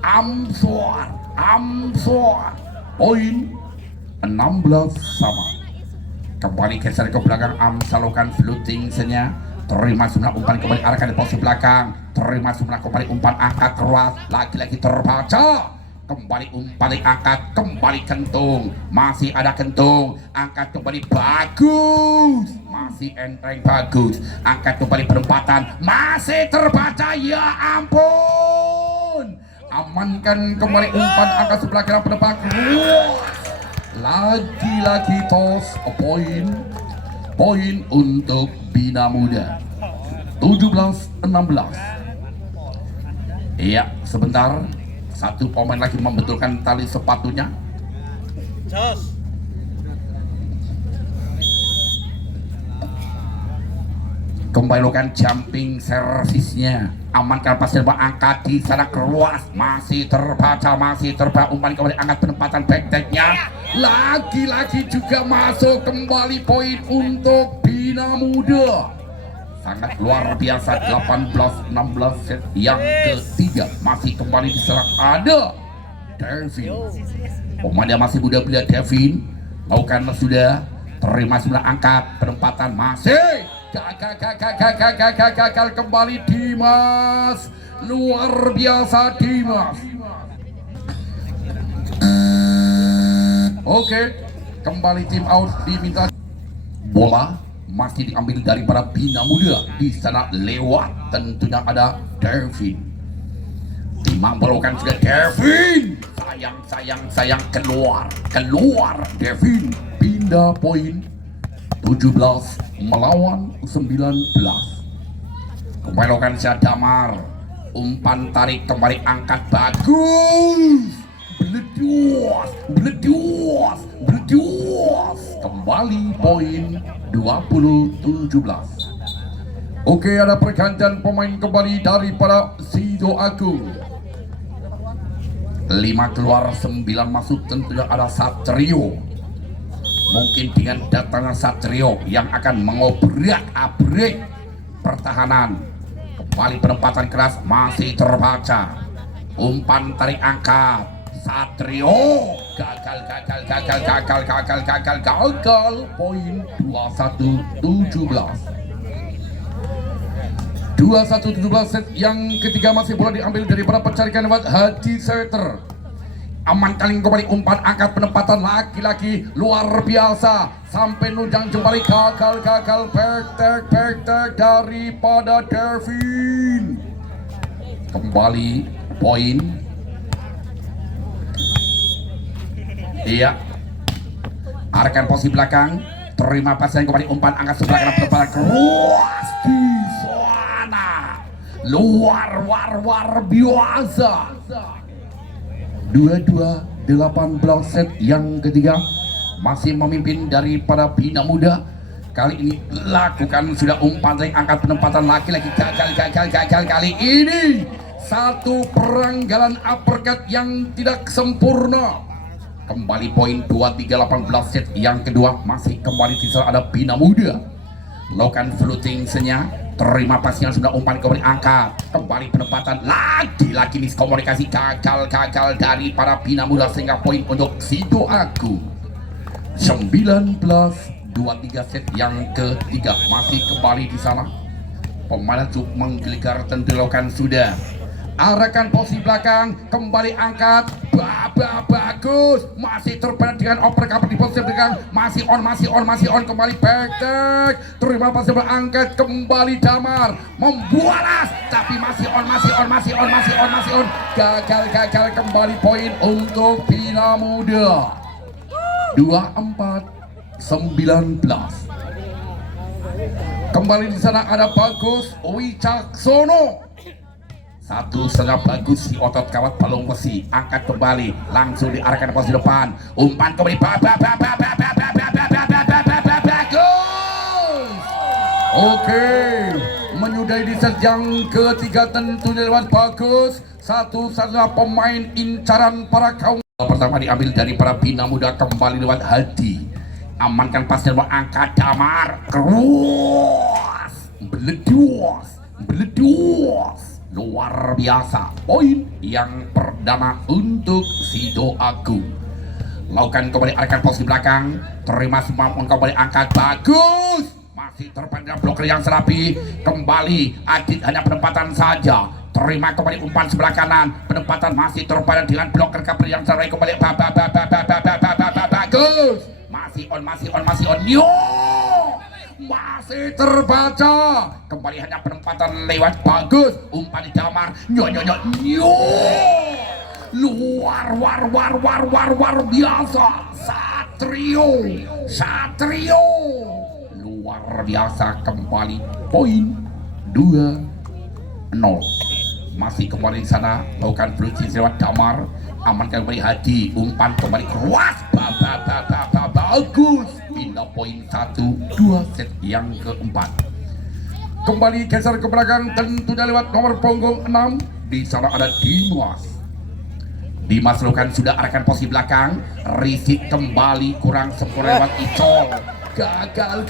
Amswar. Poin 16 sama. Kembali geser ke belakang, Amsalokan Bluting Senya, terima sebelah umpan kembali arahkan di posisi belakang, terima sebelah kembali umpan angkat keras, lagi-lagi terbaca, kembali umpan angkat, kembali kentung, masih ada kentung, angkat kembali bagus, masih enteng bagus, angkat kembali penempatan, masih terbaca, ya ampun, amankan kembali umpan angkat sebelah kanan, penempatan lagi-lagi tos. Poin untuk Bina Muda. 17-16. Iya, sebentar, satu pemain lagi membetulkan tali sepatunya. Kembali lakukan jumping servisnya, amankan pasir angkat di sana keluar, masih terbaca umpan kembali angkat, penempatan backdecknya lagi-lagi juga masuk, kembali poin untuk Bina Muda. Sangat luar biasa. 18-16 set yang ketiga, masih kembali diserang ada Devin, pemain masih muda belia. Devin lakukan sudah, terima sudah angkat, penempatan masih gagal kembali. Dimas, luar biasa Dimas. Oke, kembali tim out, diminta bola masih diambil dari para Bina Muda. Di sana lewat tentunya ada Devin. Dimampukan sudah Devin. Sayang keluar Devin. Pindah poin 17 melawan 19. Kemelokan Damar, umpan tarik kembali angkat bagus, bledus, kembali poin 20-17. Oke, ada pergantian pemain kembali daripada Sido Agung. 5 keluar, 9 masuk, tentunya ada Satrio. Mungkin dengan datangnya Satrio yang akan mengobrak-abrik pertahanan. Kembali penempatan keras, masih terbaca, umpan tarik angkat Satrio gagal. Poin 21-17 set yang ketiga, masih bola diambil dari para pencarikan lewat Haji Setter. Amankan kembali umpan, angkat penempatan laki-laki luar biasa sampai nujang kembali, gagal back daripada Devin. Kembali poin. Iya, arahkan posisi belakang, terima pasien kembali umpan, angkat sebelah kanan penempatan keras di sana, luar biasa. 22-18 set yang ketiga, masih memimpin daripada Bina Muda. Kali ini lakukan sudah umpan dari angkat penempatan laki-laki, gagal kali ini. Satu peranggalan uppercut yang tidak sempurna. Kembali poin 23-18 set yang kedua, masih kembali di sana ada Bina Muda. Lakukan floating senya, terima pasien sudah umpan kembali angkat, kembali penempatan lagi-lagi miskomunikasi, gagal dari para Bina Muda sehingga poin untuk Sido Agung. 19-23 set yang ketiga, masih kembali di sana. Pemain cukup menggelegar, tentu lakukan sudah. Arahkan posisi belakang, kembali angkat, bagus, masih terpadat dengan uppercut di posisi belakang, masih on, kembali back, terima pasir berangkat, kembali Damar, membualas, tapi masih on, gagal, kembali poin untuk Bina Muda. 24-19. Kembali di sana ada Bagus Wicaksono. Satu sangat bagus, si otot kawat balong besi, angkat kembali, langsung diarahkan ke posisi depan, umpan kembali, bagus. Oke, menyudahi di set yang ketiga tentunya lewat Bagus. Satu-satunya pemain incaran para kaum. Pertama diambil dari para Bina Muda, kembali lewat Hadi, amankan pasien, angkat Damar, keras, beledos. Luar biasa, poin yang perdana untuk Sido Agung. Lakukan kembali, arahkan posisi belakang, terima semua, kembali angkat, bagus, masih terpandang bloker yang serapi, kembali Adit hanya penempatan saja, terima kembali umpan sebelah kanan, penempatan masih terpandang dengan bloker kapal yang serapi, kembali bagus, masih on, yo, masih terbaca, kembali hanya penempatan lewat Bagus, umpan di Damar, nyo, luar biasa, Satrio, luar biasa, kembali poin 2-0. Masih kembali di sana, lakukan flusi lewat Damar, amankan kembali Hadi, umpan kembali keras, bagus, pindah poin 1-2 set yang keempat. Kembali geser ke belakang, tentunya lewat nomor punggung 6. Di sana ada Dimas lakukan sudah, arahkan posisi belakang, Rizky kembali kurang sempurna lewat Icol, gagal,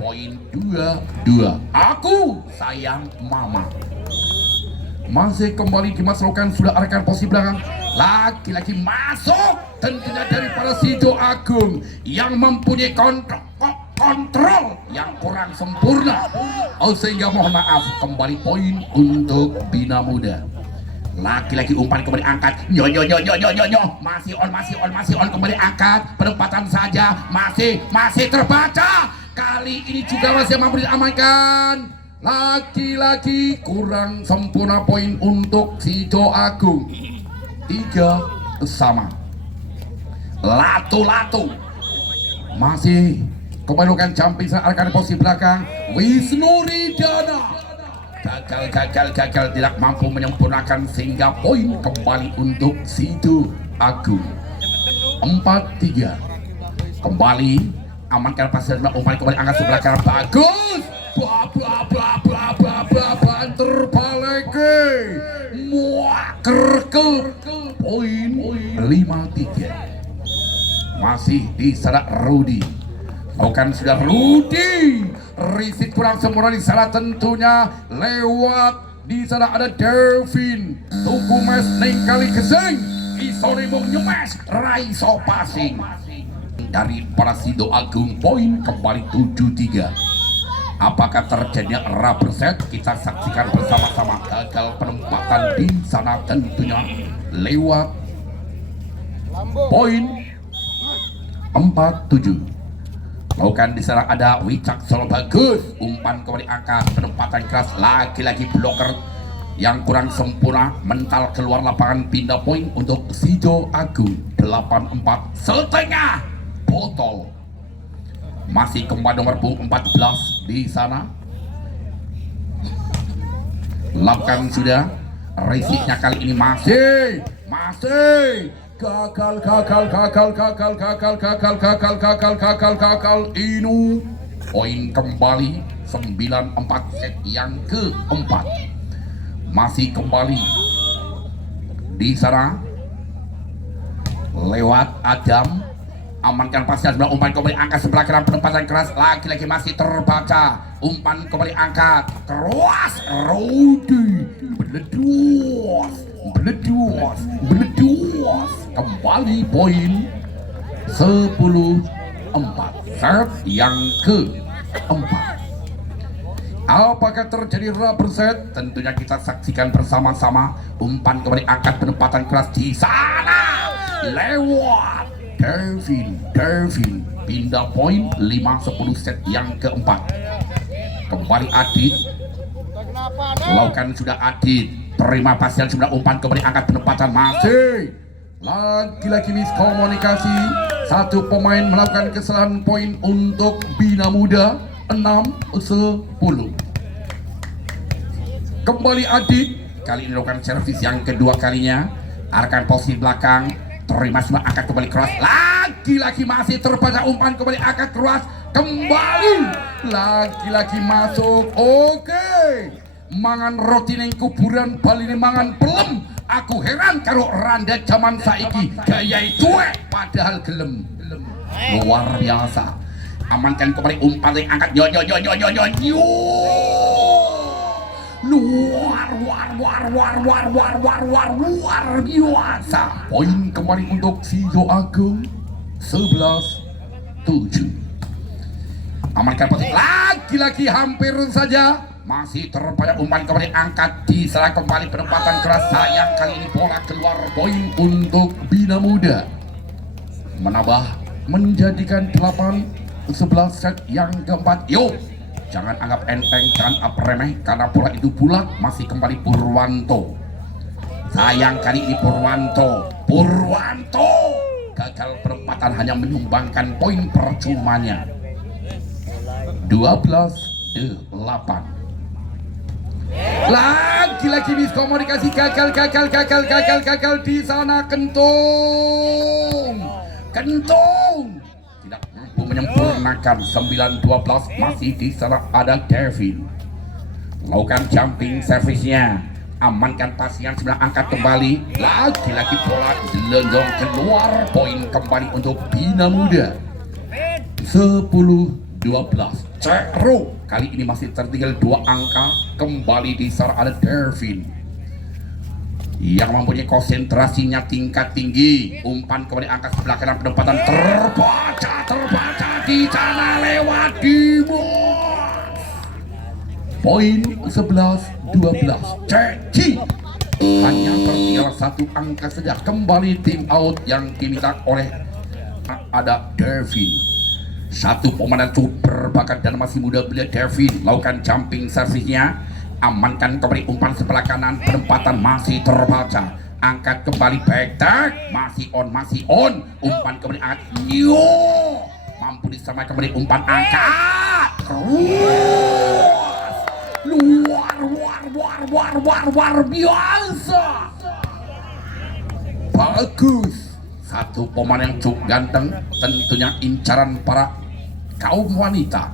poin 2-2. Aku sayang mama. Masih kembali dimasukkan, sudah arahkan posisi belakang, laki-laki masuk, tentunya daripada Sido Agung yang mempunyai kontrol yang kurang sempurna, sehingga mohon maaf, kembali poin untuk Bina Muda. Laki-laki umpan kembali angkat, nyo, masih on, kembali angkat, penempatan saja, masih terbaca, kali ini juga masih mampu diamankan. Laki-laki kurang sempurna, poin untuk Sido Agung. 3 sama. Latu masih kembali lakukan jumping, arahkan posisi belakang, Wisnu Ridana gagal, tidak mampu menyempurnakan, sehingga poin kembali untuk Sido Agung. 4-3. Kembali amankan pasir, umpan kembali angkat sebelah kanan, bagus, banter balik, kerkel, poin 5-3. Masih di sana Rudi, lakukan sudah Rudi, Rizky kurang sempurna di sana, tentunya lewat di sana ada Devin, tuku mes neng kali keseng, isone mau nyemes, raiso passing dari para Sido Agung, poin kembali 7-3. Apakah terjadi rubber set? Kita saksikan bersama-sama. Gagal penempatan di sana tentunya lewat poin 47. Lakukan di sana ada Wicaksono, bagus. Umpan kembali angkat, penempatan keras, lagi-lagi bloker yang kurang sempurna, mental keluar lapangan, pindah poin untuk Sido Agung. 84 setengah botol. Masih kembali nomor 14 di sana. Lakukan sudah. Resitnya kali ini masih gagal. Inu poin kembali 94 set yang keempat. Masih kembali di sana lewat Adam, amankan pasnya sebelah, umpan kembali angkat sebelah kanan, penempatan keras, lagi-lagi masih terbaca, umpan kembali angkat keras, Rodi beledos, kembali poin 10-4 set yang keempat. Apakah terjadi rubber set? Tentunya kita saksikan bersama-sama. Umpan kembali angkat, penempatan keras di sana lewat Devin, pindah poin 5-10 set yang keempat. Kembali Adit, lakukan sudah Adit, terima pasien sudah, umpan kembali angkat, penempatan masih lagi-lagi miskomunikasi. Satu pemain melakukan kesalahan poin untuk Bina Muda. 6-10. Kembali Adit, kali ini lakukan servis yang kedua kalinya. Arahkan posisi belakang, terima semua, angkat kembali keras, lagi-lagi masih terbaca, umpan kembali angkat keras, kembali lagi-lagi masuk. Oke, mangan roti neng kuburan Bali ini mangan pelem. Aku heran karo randa zaman saiki gaya cuek padahal gelem. Luar biasa. Amankan kembali, umpan yang angkat, luar biasa. Poin kembali untuk Sido Agung 11-7. Amankan posisi, lagi-lagi hampir saja masih terbanyak, umpan kembali angkat, diserang kembali, penempatan keras, sayang kali ini bola keluar. Poin untuk Bina Muda menambah menjadikan 8-11 set yang keempat. Yuk, jangan anggap enteng, jangan anggap remeh, karena bola itu bulat. Masih kembali Purwanto. Sayang kali ini Purwanto gagal penempatan, hanya menyumbangkan poin percumanya. 12-8. Lagi-lagi miskomunikasi, gagal di sana. Kentung tidak mampu menyempurnakan. 9-12 masih di sana ada Devin. Lakukan jumping servisnya, amankan pasien sebelah, angkat kembali, lagi-lagi bola gelondong keluar. Poin kembali untuk Bina Muda 10-12. Cero kali ini masih tertinggal 2 angka. Kembali di sana ada Devin yang mempunyai konsentrasinya tingkat tinggi. Umpan kembali angkat sebelah kanan, penempatan terbaca di sana lewat Dimas. Poin 11-12. Ceci hanya tertinggal 1 angka saja. Kembali tim out yang diminta oleh ada Devin. Satu pemain super bakat dan masih muda belia, Devin. Lakukan jumping servisnya, amankan kembali, umpan sebelah kanan, penempatan masih terbaca, angkat kembali, back tag, masih on, umpan kembali angkat, mampu disamakan kembali, umpan angkat, luar biasa, bagus. Satu pemain yang cukup ganteng, tentunya incaran para kaum wanita.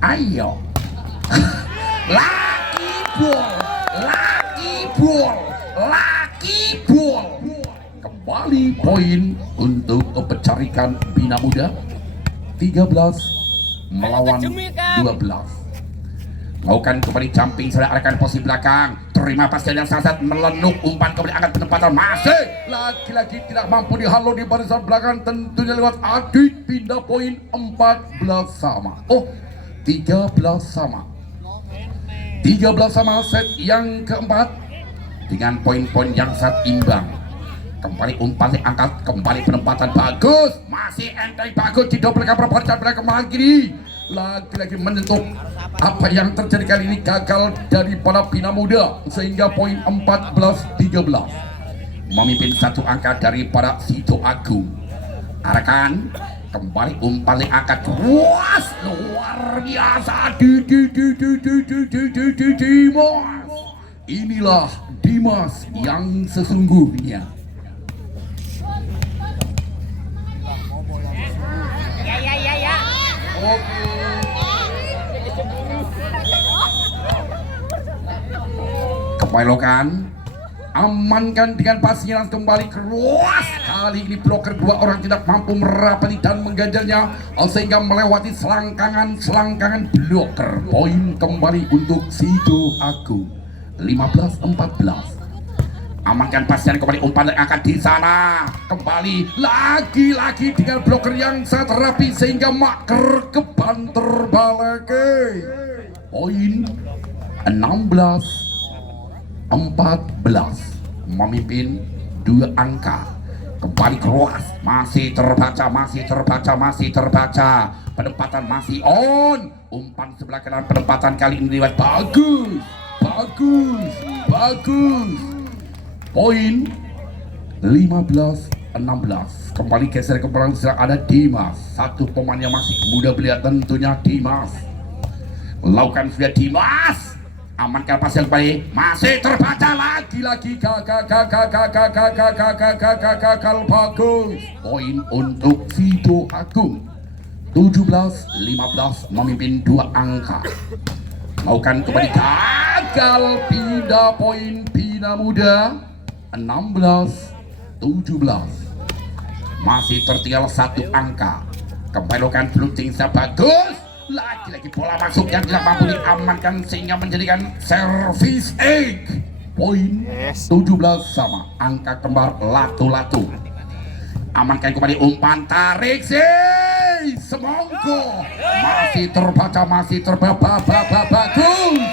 Ayo. Laki ball. Kembali poin untuk pencarikan Bina Muda 13 melawan 12. Lakukan kembali jumping, sudah arahkan posisi belakang, terima pasien yang sangat melenuk, umpan kembali angkat, penempatan masih lagi-lagi tidak mampu dihalau di barisan belakang, tentunya lewat Adit. Pindah poin 14 sama. 13 sama. 13 sama set yang keempat dengan poin-poin yang sangat imbang. Kembali umpan angkat, kembali penempatan bagus, masih enteng bagus didobelkan perempuan belakang lagi menyentuh. Apa yang terjadi kali ini gagal daripada Bina Muda sehingga poin 14-13 memimpin satu angka daripada Sido Agung. Arahkan kembali umpan angkat, luas luar biasa. Dimas, inilah Dimas yang sesungguhnya. Kemelokan, amankan dengan pasiran kembali keluas. Kali ini bloker dua orang tidak mampu merapati dan mengganjalnya sehingga melewati selangkangan bloker. Poin kembali untuk Sido Agung 15-14. Amankan pasiran kembali umpan angkat di sana. Kembali lagi-lagi dengan bloker yang sangat rapi sehingga maker kebanter balik. Poin 16-14 memimpin dua angka. Kembali keluas, masih terbaca. Penempatan masih on. Umpan sebelah kanan, penempatan kali ini lewat bagus. Poin 15-16. Kembali geser ke belakang, ada Dimas. Satu pemain yang masih muda belia tentunya Dimas. Lakukan sudah Dimas. Amankan pas yang baik, masih terbaca lagi gagal bagus. Poin untuk Sido Agung 17-15 memimpin dua angka. Lakukan kembali gagal, pindah poin Bina Muda 16-17. Masih tertinggal satu angka. Kembali lakukan blocking bagus. Lagi-lagi bola masuk yang tidak mampu diamankan sehingga menjadikan service egg. Poin 17 sama. Angka kembar latu-latu. Amankan kembali umpan, tarik sih. Semongko. Masih terbaca, bagus.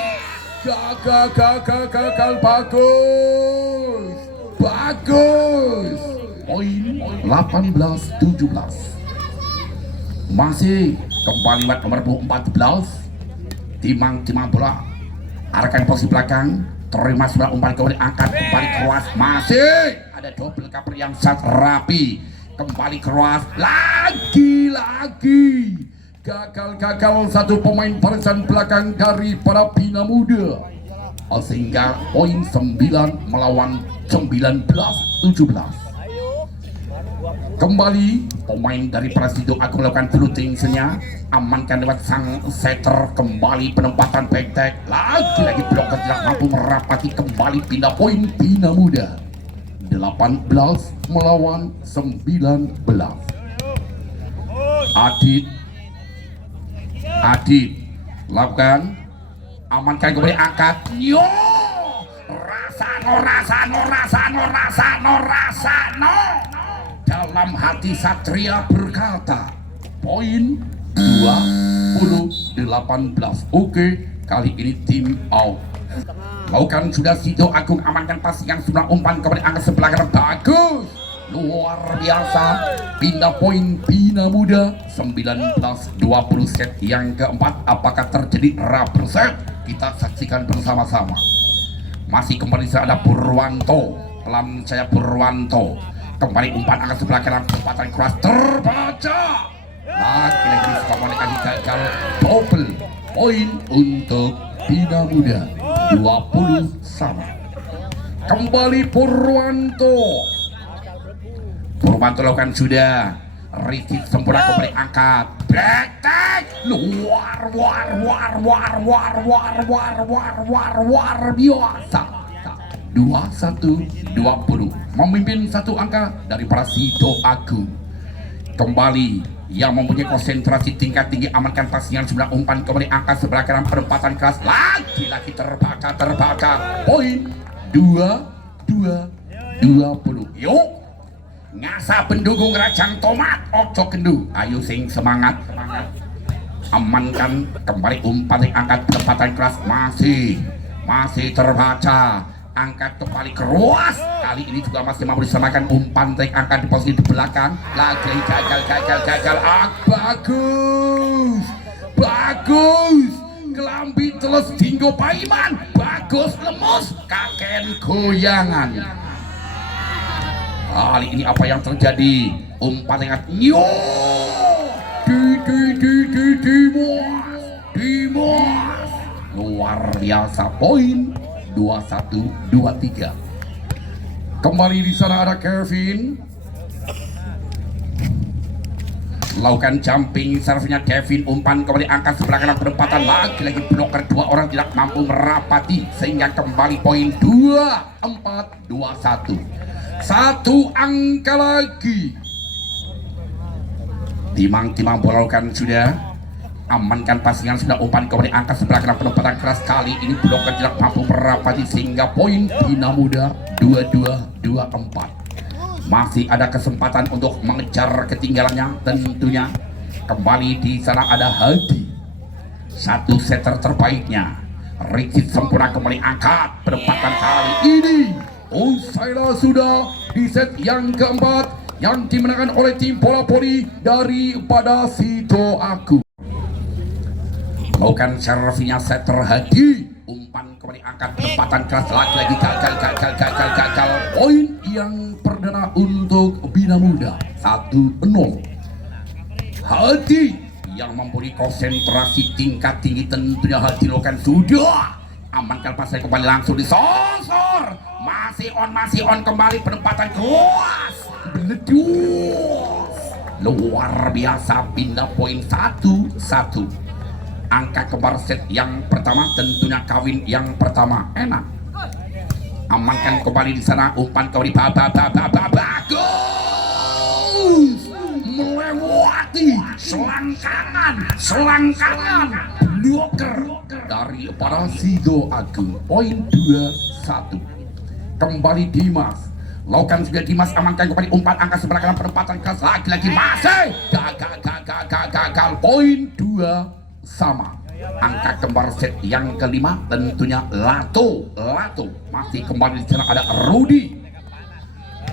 Gagal bagus. Poin 18-17. Masih kembali lewat nomor 14. Timang bola. Arahkan posisi belakang. Terima sebelah umpan kembali angkat, kembali keras. Masih ada double cover yang sangat rapi. Kembali keras. Lagi. Gagal satu pemain barisan belakang dari para Bina Muda. Sehingga poin 9 melawan 19-17. Kembali pemain dari Sido Agung melakukan blocking-nya. Amankan lewat sang setter. Kembali penempatan back-tag. Lagi bloker tidak mampu merapati. Kembali pindah poin Bina Muda 18 melawan 19. Adit lakukan. Amankan kembali angkat. Rasano. Dalam hati Satria berkata, poin 20-18. Oke, kali ini tim out. Lakukan sudah Sido Agung, amankan pas yang sebelah umpan kembali angkat sebelah kanan, bagus. Luar biasa. Pindah poin Bina Muda 19-20 set yang keempat. Apakah terjadi rubber set? Kita saksikan bersama-sama. Masih kembali ada Purwanto. Pelan saya Purwanto. Kembali umpan angkat sebelah kanan, kesempatan keras terbaca. Lagi-lagi sepamonekan gagal, double poin untuk Bina Muda 20 sama. Kembali Purwanto lakukan sudah. Riki sempurna kembali angkat. Back tag. Luar biasa. 21-20 memimpin satu angka dari para Sido Agung. Kembali yang mempunyai konsentrasi tingkat tinggi, amankan pasian sebelah umpan kembali angkat sebelah kanan, penempatan keras. Lagi terbaca. Poin 22-20. Yuk ngasa pendukung Rajang Tomat ojo kendu. Ayo sing semangat. amankan kembali umpan yang angkat penempatan keras masih terbaca, angkat kembali keras, kali ini juga masih mampu disamakan umpan yang angkat di posisi di belakang, lagi gagal, bagus, kelambi telus dinggo paiman, bagus lemus, kaken goyangan. Kali ini apa yang terjadi? Umpan yang Dimas luar biasa, poin 21-23. Kembali di sana ada Kevin, lakukan jumping servisnya Kevin, umpan kembali angkat sebelah kanan penempatan, lagi bloker dua orang tidak mampu merapati sehingga kembali poin 24-21. Satu angka lagi. Timang melakukan sudah, amankan pasingan sudah, umpan kembali angkat sebelah kanan penempatan keras, kali ini bloker tidak mampu merapati sehingga poin Bina Muda 22-24. Masih ada kesempatan untuk mengejar ketinggalannya tentunya. Kembali di sana ada Hadi, satu setter terbaiknya. Ricky sempurna kembali angkat penempatan kali ini. Usailah sudah di set yang keempat yang dimenangkan oleh tim bola voli daripada Sito Agung. Lakukan servinya setter Hadi, umpan kembali angkat penempatan keras, lagi gagal. Poin yang perdana untuk Bina Muda 1-0. Hadi yang mempunyai konsentrasi tingkat tinggi tentunya. Hadi lakukan sudah, amankan pasnya kembali langsung disosor, masih on kembali penempatan keras, beledus luar biasa, pindah poin 1-1. Angka kembar set yang pertama tentunya kawin yang pertama enak. Amankan kembali di sana, umpan kembali bagus, melewati selangkangan bloker dari para Sido Agung. Poin 2-1. Kembali Dimas, lakukan juga Dimas, amankan kembali umpan angka sebelah kanan penempatan keras, lagi masih gagal. Poin 2 sama. Angka kembar set yang kelima tentunya Lato masih kembali di sana ada Rudi,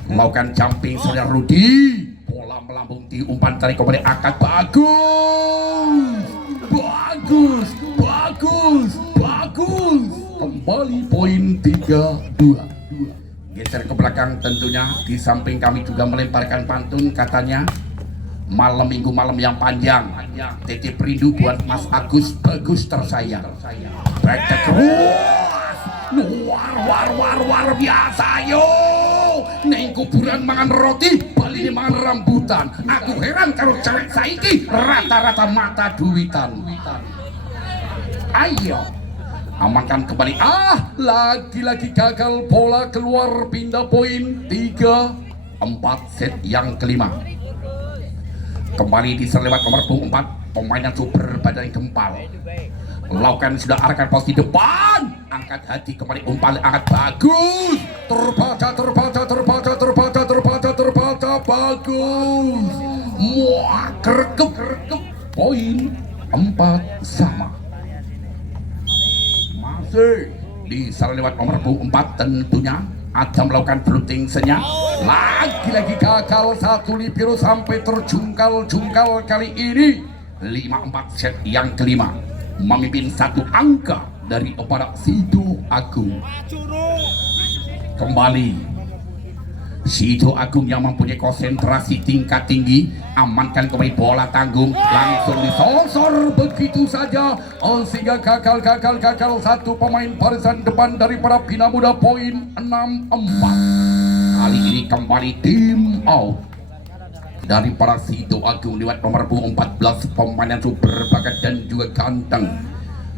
lakukan jumping saudara Rudi, bola melambung di umpan tarik kembali angkat, bagus, kembali poin 3-2. Geser ke belakang tentunya, di samping kami juga melemparkan pantun katanya, malam minggu malam yang panjang, titip rindu buat Mas Agus bagus tersayang. Baik terus, luar biasa yo. Neng kuburan mangan roti, Bali mangan rambutan. Aku heran kalau cewek saiki rata-rata mata duitan. Ayo, amankan kembali. Lagi-lagi gagal, bola keluar, pindah poin 3-4 set yang kelima. Kembali diserang lewat nomor 4, pemain yang super badan gempal. Lakukan sudah arahkan posisi depan, angkat Hadi kembali umpan angkat, bagus, terbaca, bagus, kerkep, poin 4 sama. Masih diserang lewat nomor 4 tentunya Adam melakukan blooting senya, lagi-lagi gagal, satu libero sampai terjungkal kali ini. 5-4 set yang kelima, memimpin satu angka dari kepada Sito Agung. Kembali Sito Agung yang mempunyai konsentrasi tingkat tinggi, amankan kembali bola tanggung, langsung disosor begitu saja, sehingga gagal satu pemain barisan depan daripada Bina Muda. Poin 6-4. Kali ini kembali tim out dari para Sito Agung lewat nomor 14, pemain yang super bakat dan juga ganteng.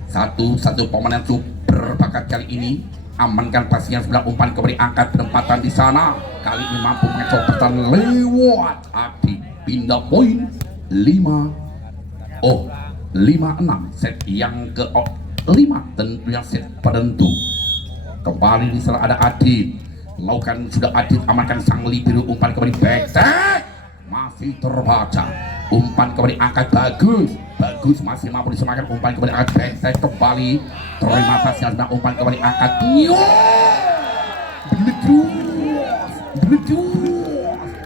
Satu pemain yang super bakat kali ini, amankan pastinya sebelah umpan kembali angkat penempatan di sana, kali ini mampu mencoba lewat Adi, pindah poin 5-6 set yang ke-5 tentunya set penentu. Kembali di sana ada Adit, lakukan sudah Adit, amankan sang libero, umpan kembali back, masih terbaca, umpan kembali angkat bagus masih mampu disemakan umpan kembali angkat benteng kembali terima kasih sudah umpan kembali angkat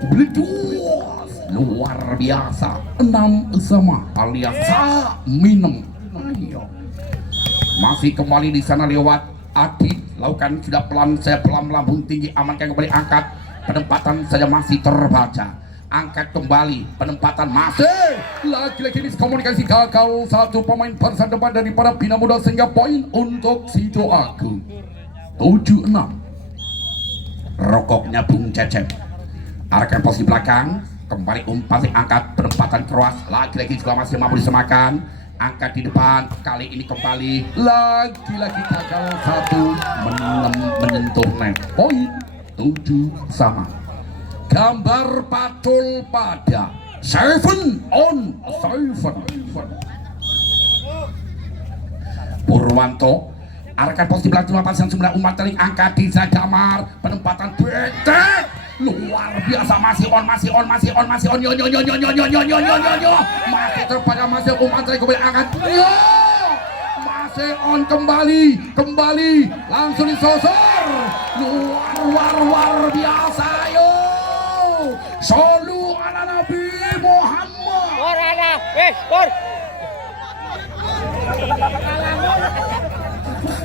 Bledos luar biasa 6 sama alias minum. Ayo masih kembali di sana lewat Adi lakukan sudah pelan saya pelan melambung tinggi amankan kembali angkat penempatan saja masih terbaca angkat kembali penempatan masih lagi-lagi miskomunikasi gagal satu pemain barisan depan daripada Bina Muda sehingga poin untuk Sido Agung 7-6. Rokoknya Bung Cecep arahkan posisi belakang kembali umpan angkat penempatan keras lagi-lagi juga masih mampu disemakan angkat di depan kali ini kembali lagi-lagi gagal satu menyentuh net poin 7 sama. Gambar pacul pada 7 on 7. Purwanto arahkan posisi belakang pasang sembilan umat teling angkat di Damar penempatan betek luar biasa masih on masih terpada masih umat teling kembali angkat masih on kembali langsung disosor luar biasa yo solu ala Nabi Muhammad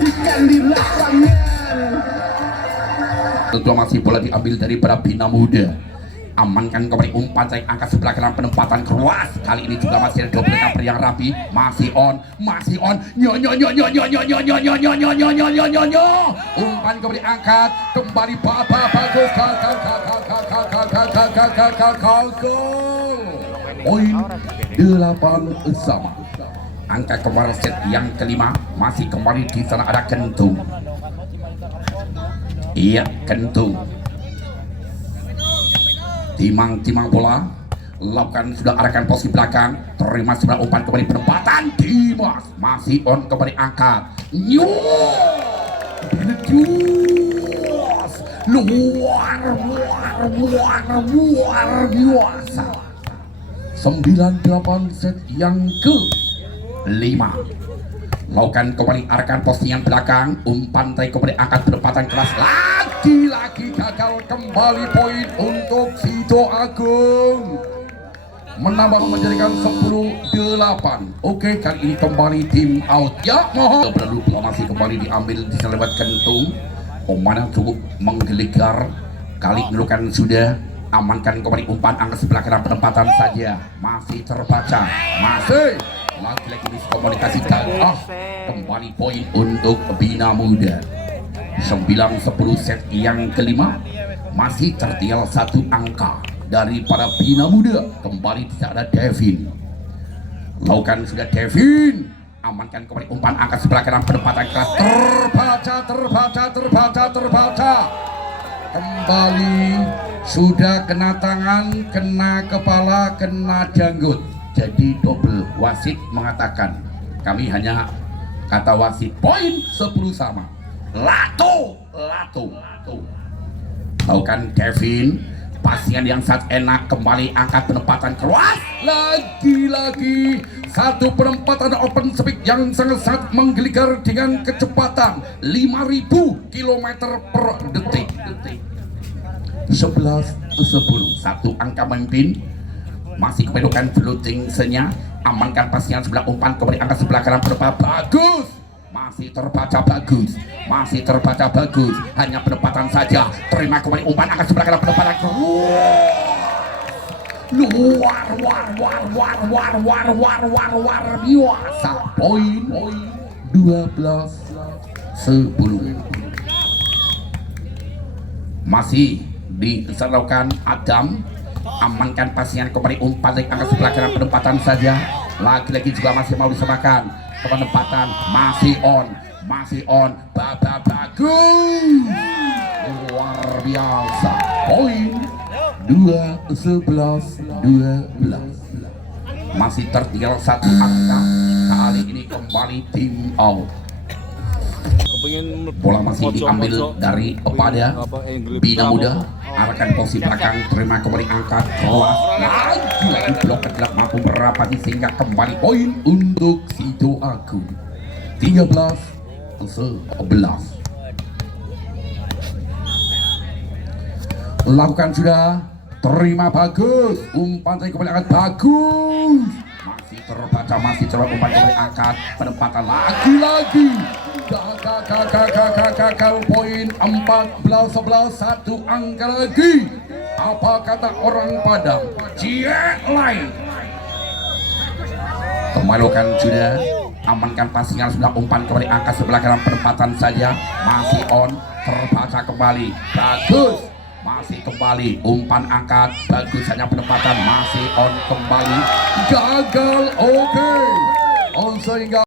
ikan di lapangan. Kedua masih bola diambil dari para Bina Muda. Amankan kembali umpan saya angkat sebelah kanan penempatan keras. Kali ini juga masih ada double cover yang rapi. Masih on. Umpan kembali angkat. Kembali bagus. Gol. Poin 8 sama. Angka kembali set yang kelima masih kembali di sana ada Kentung. Iya Kentung. Timang bola lakukan sudah arahkan posisi belakang terima sebelah umpan kembali penempatan Dimas masih on kembali angkat luar biasa 9-8 set yang ke 5 lakukan kembali arahkan posisi yang belakang umpan tadi kembali angkat penempatan keras lagi gagal kembali poin untuk Sido Agung menambah menjadikan 10-8. Oke kali ini kembali tim out ya mohon berlalu masih kembali diambil di lewat Kentung pemain cukup menggelegar kali menelukan sudah amankan kembali umpan angkat sebelah kanan penempatan saja masih terbaca masih lagi-lagi miskomunikasi kembali poin untuk Bina Muda 9-10 set yang kelima masih tertinggal satu angka daripada Bina Muda kembali tidak ada Devin lakukan sudah Devin amankan kembali umpan angkat sebelah kanan penempatan keras terbaca kembali sudah kena tangan kena kepala kena janggut jadi double. Wasit mengatakan kami hanya kata wasit poin 10 sama. Lato lakukan Kevin pasien yang sangat enak kembali angkat penempatan keras lagi satu penempatan open speed yang sangat menggeligar dengan kecepatan 5.000 km per detik 11-10 satu angka memimpin masih kepedukan floating senya amankan pasien sebelah umpan kembali angkat sebelah kanan penempatan bagus masih terbaca bagus hanya penempatan saja terima kembali umpan angkat sebelah kanan penempatan luar biasa poin 12-10 masih diserahkan Adam amankan pasien kembali umpan angkat sebelah kanan penempatan saja lagi-lagi juga masih mau disamakan penempatan masih on bagus luar biasa poin 12 masih tertinggal satu angka kali ini kembali tim out Bola masih diambil dari kepada Bina Muda. Arahkan posisi belakang, terima kembali angkat kelas lagi blok kedelak mampu merapati sehingga kembali poin untuk Sido Agung 13-11. Lakukan sudah, terima bagus, umpan tadi kembali angkat bagus, masih terbaca, masih coba umpan kembali angkat, penempatan lagi-lagi, gagal poin 14-11, satu angka lagi. Apa kata orang Padang? Ciek lain. Kembalikan sudah, amankan pasingan sudah, umpan kembali angkat sebelah kanan, penempatan saja, masih on, terbaca kembali, bagus. Masih kembali umpan angkat, bagus hanya penempatan, masih on kembali, gagal, oke. On sehingga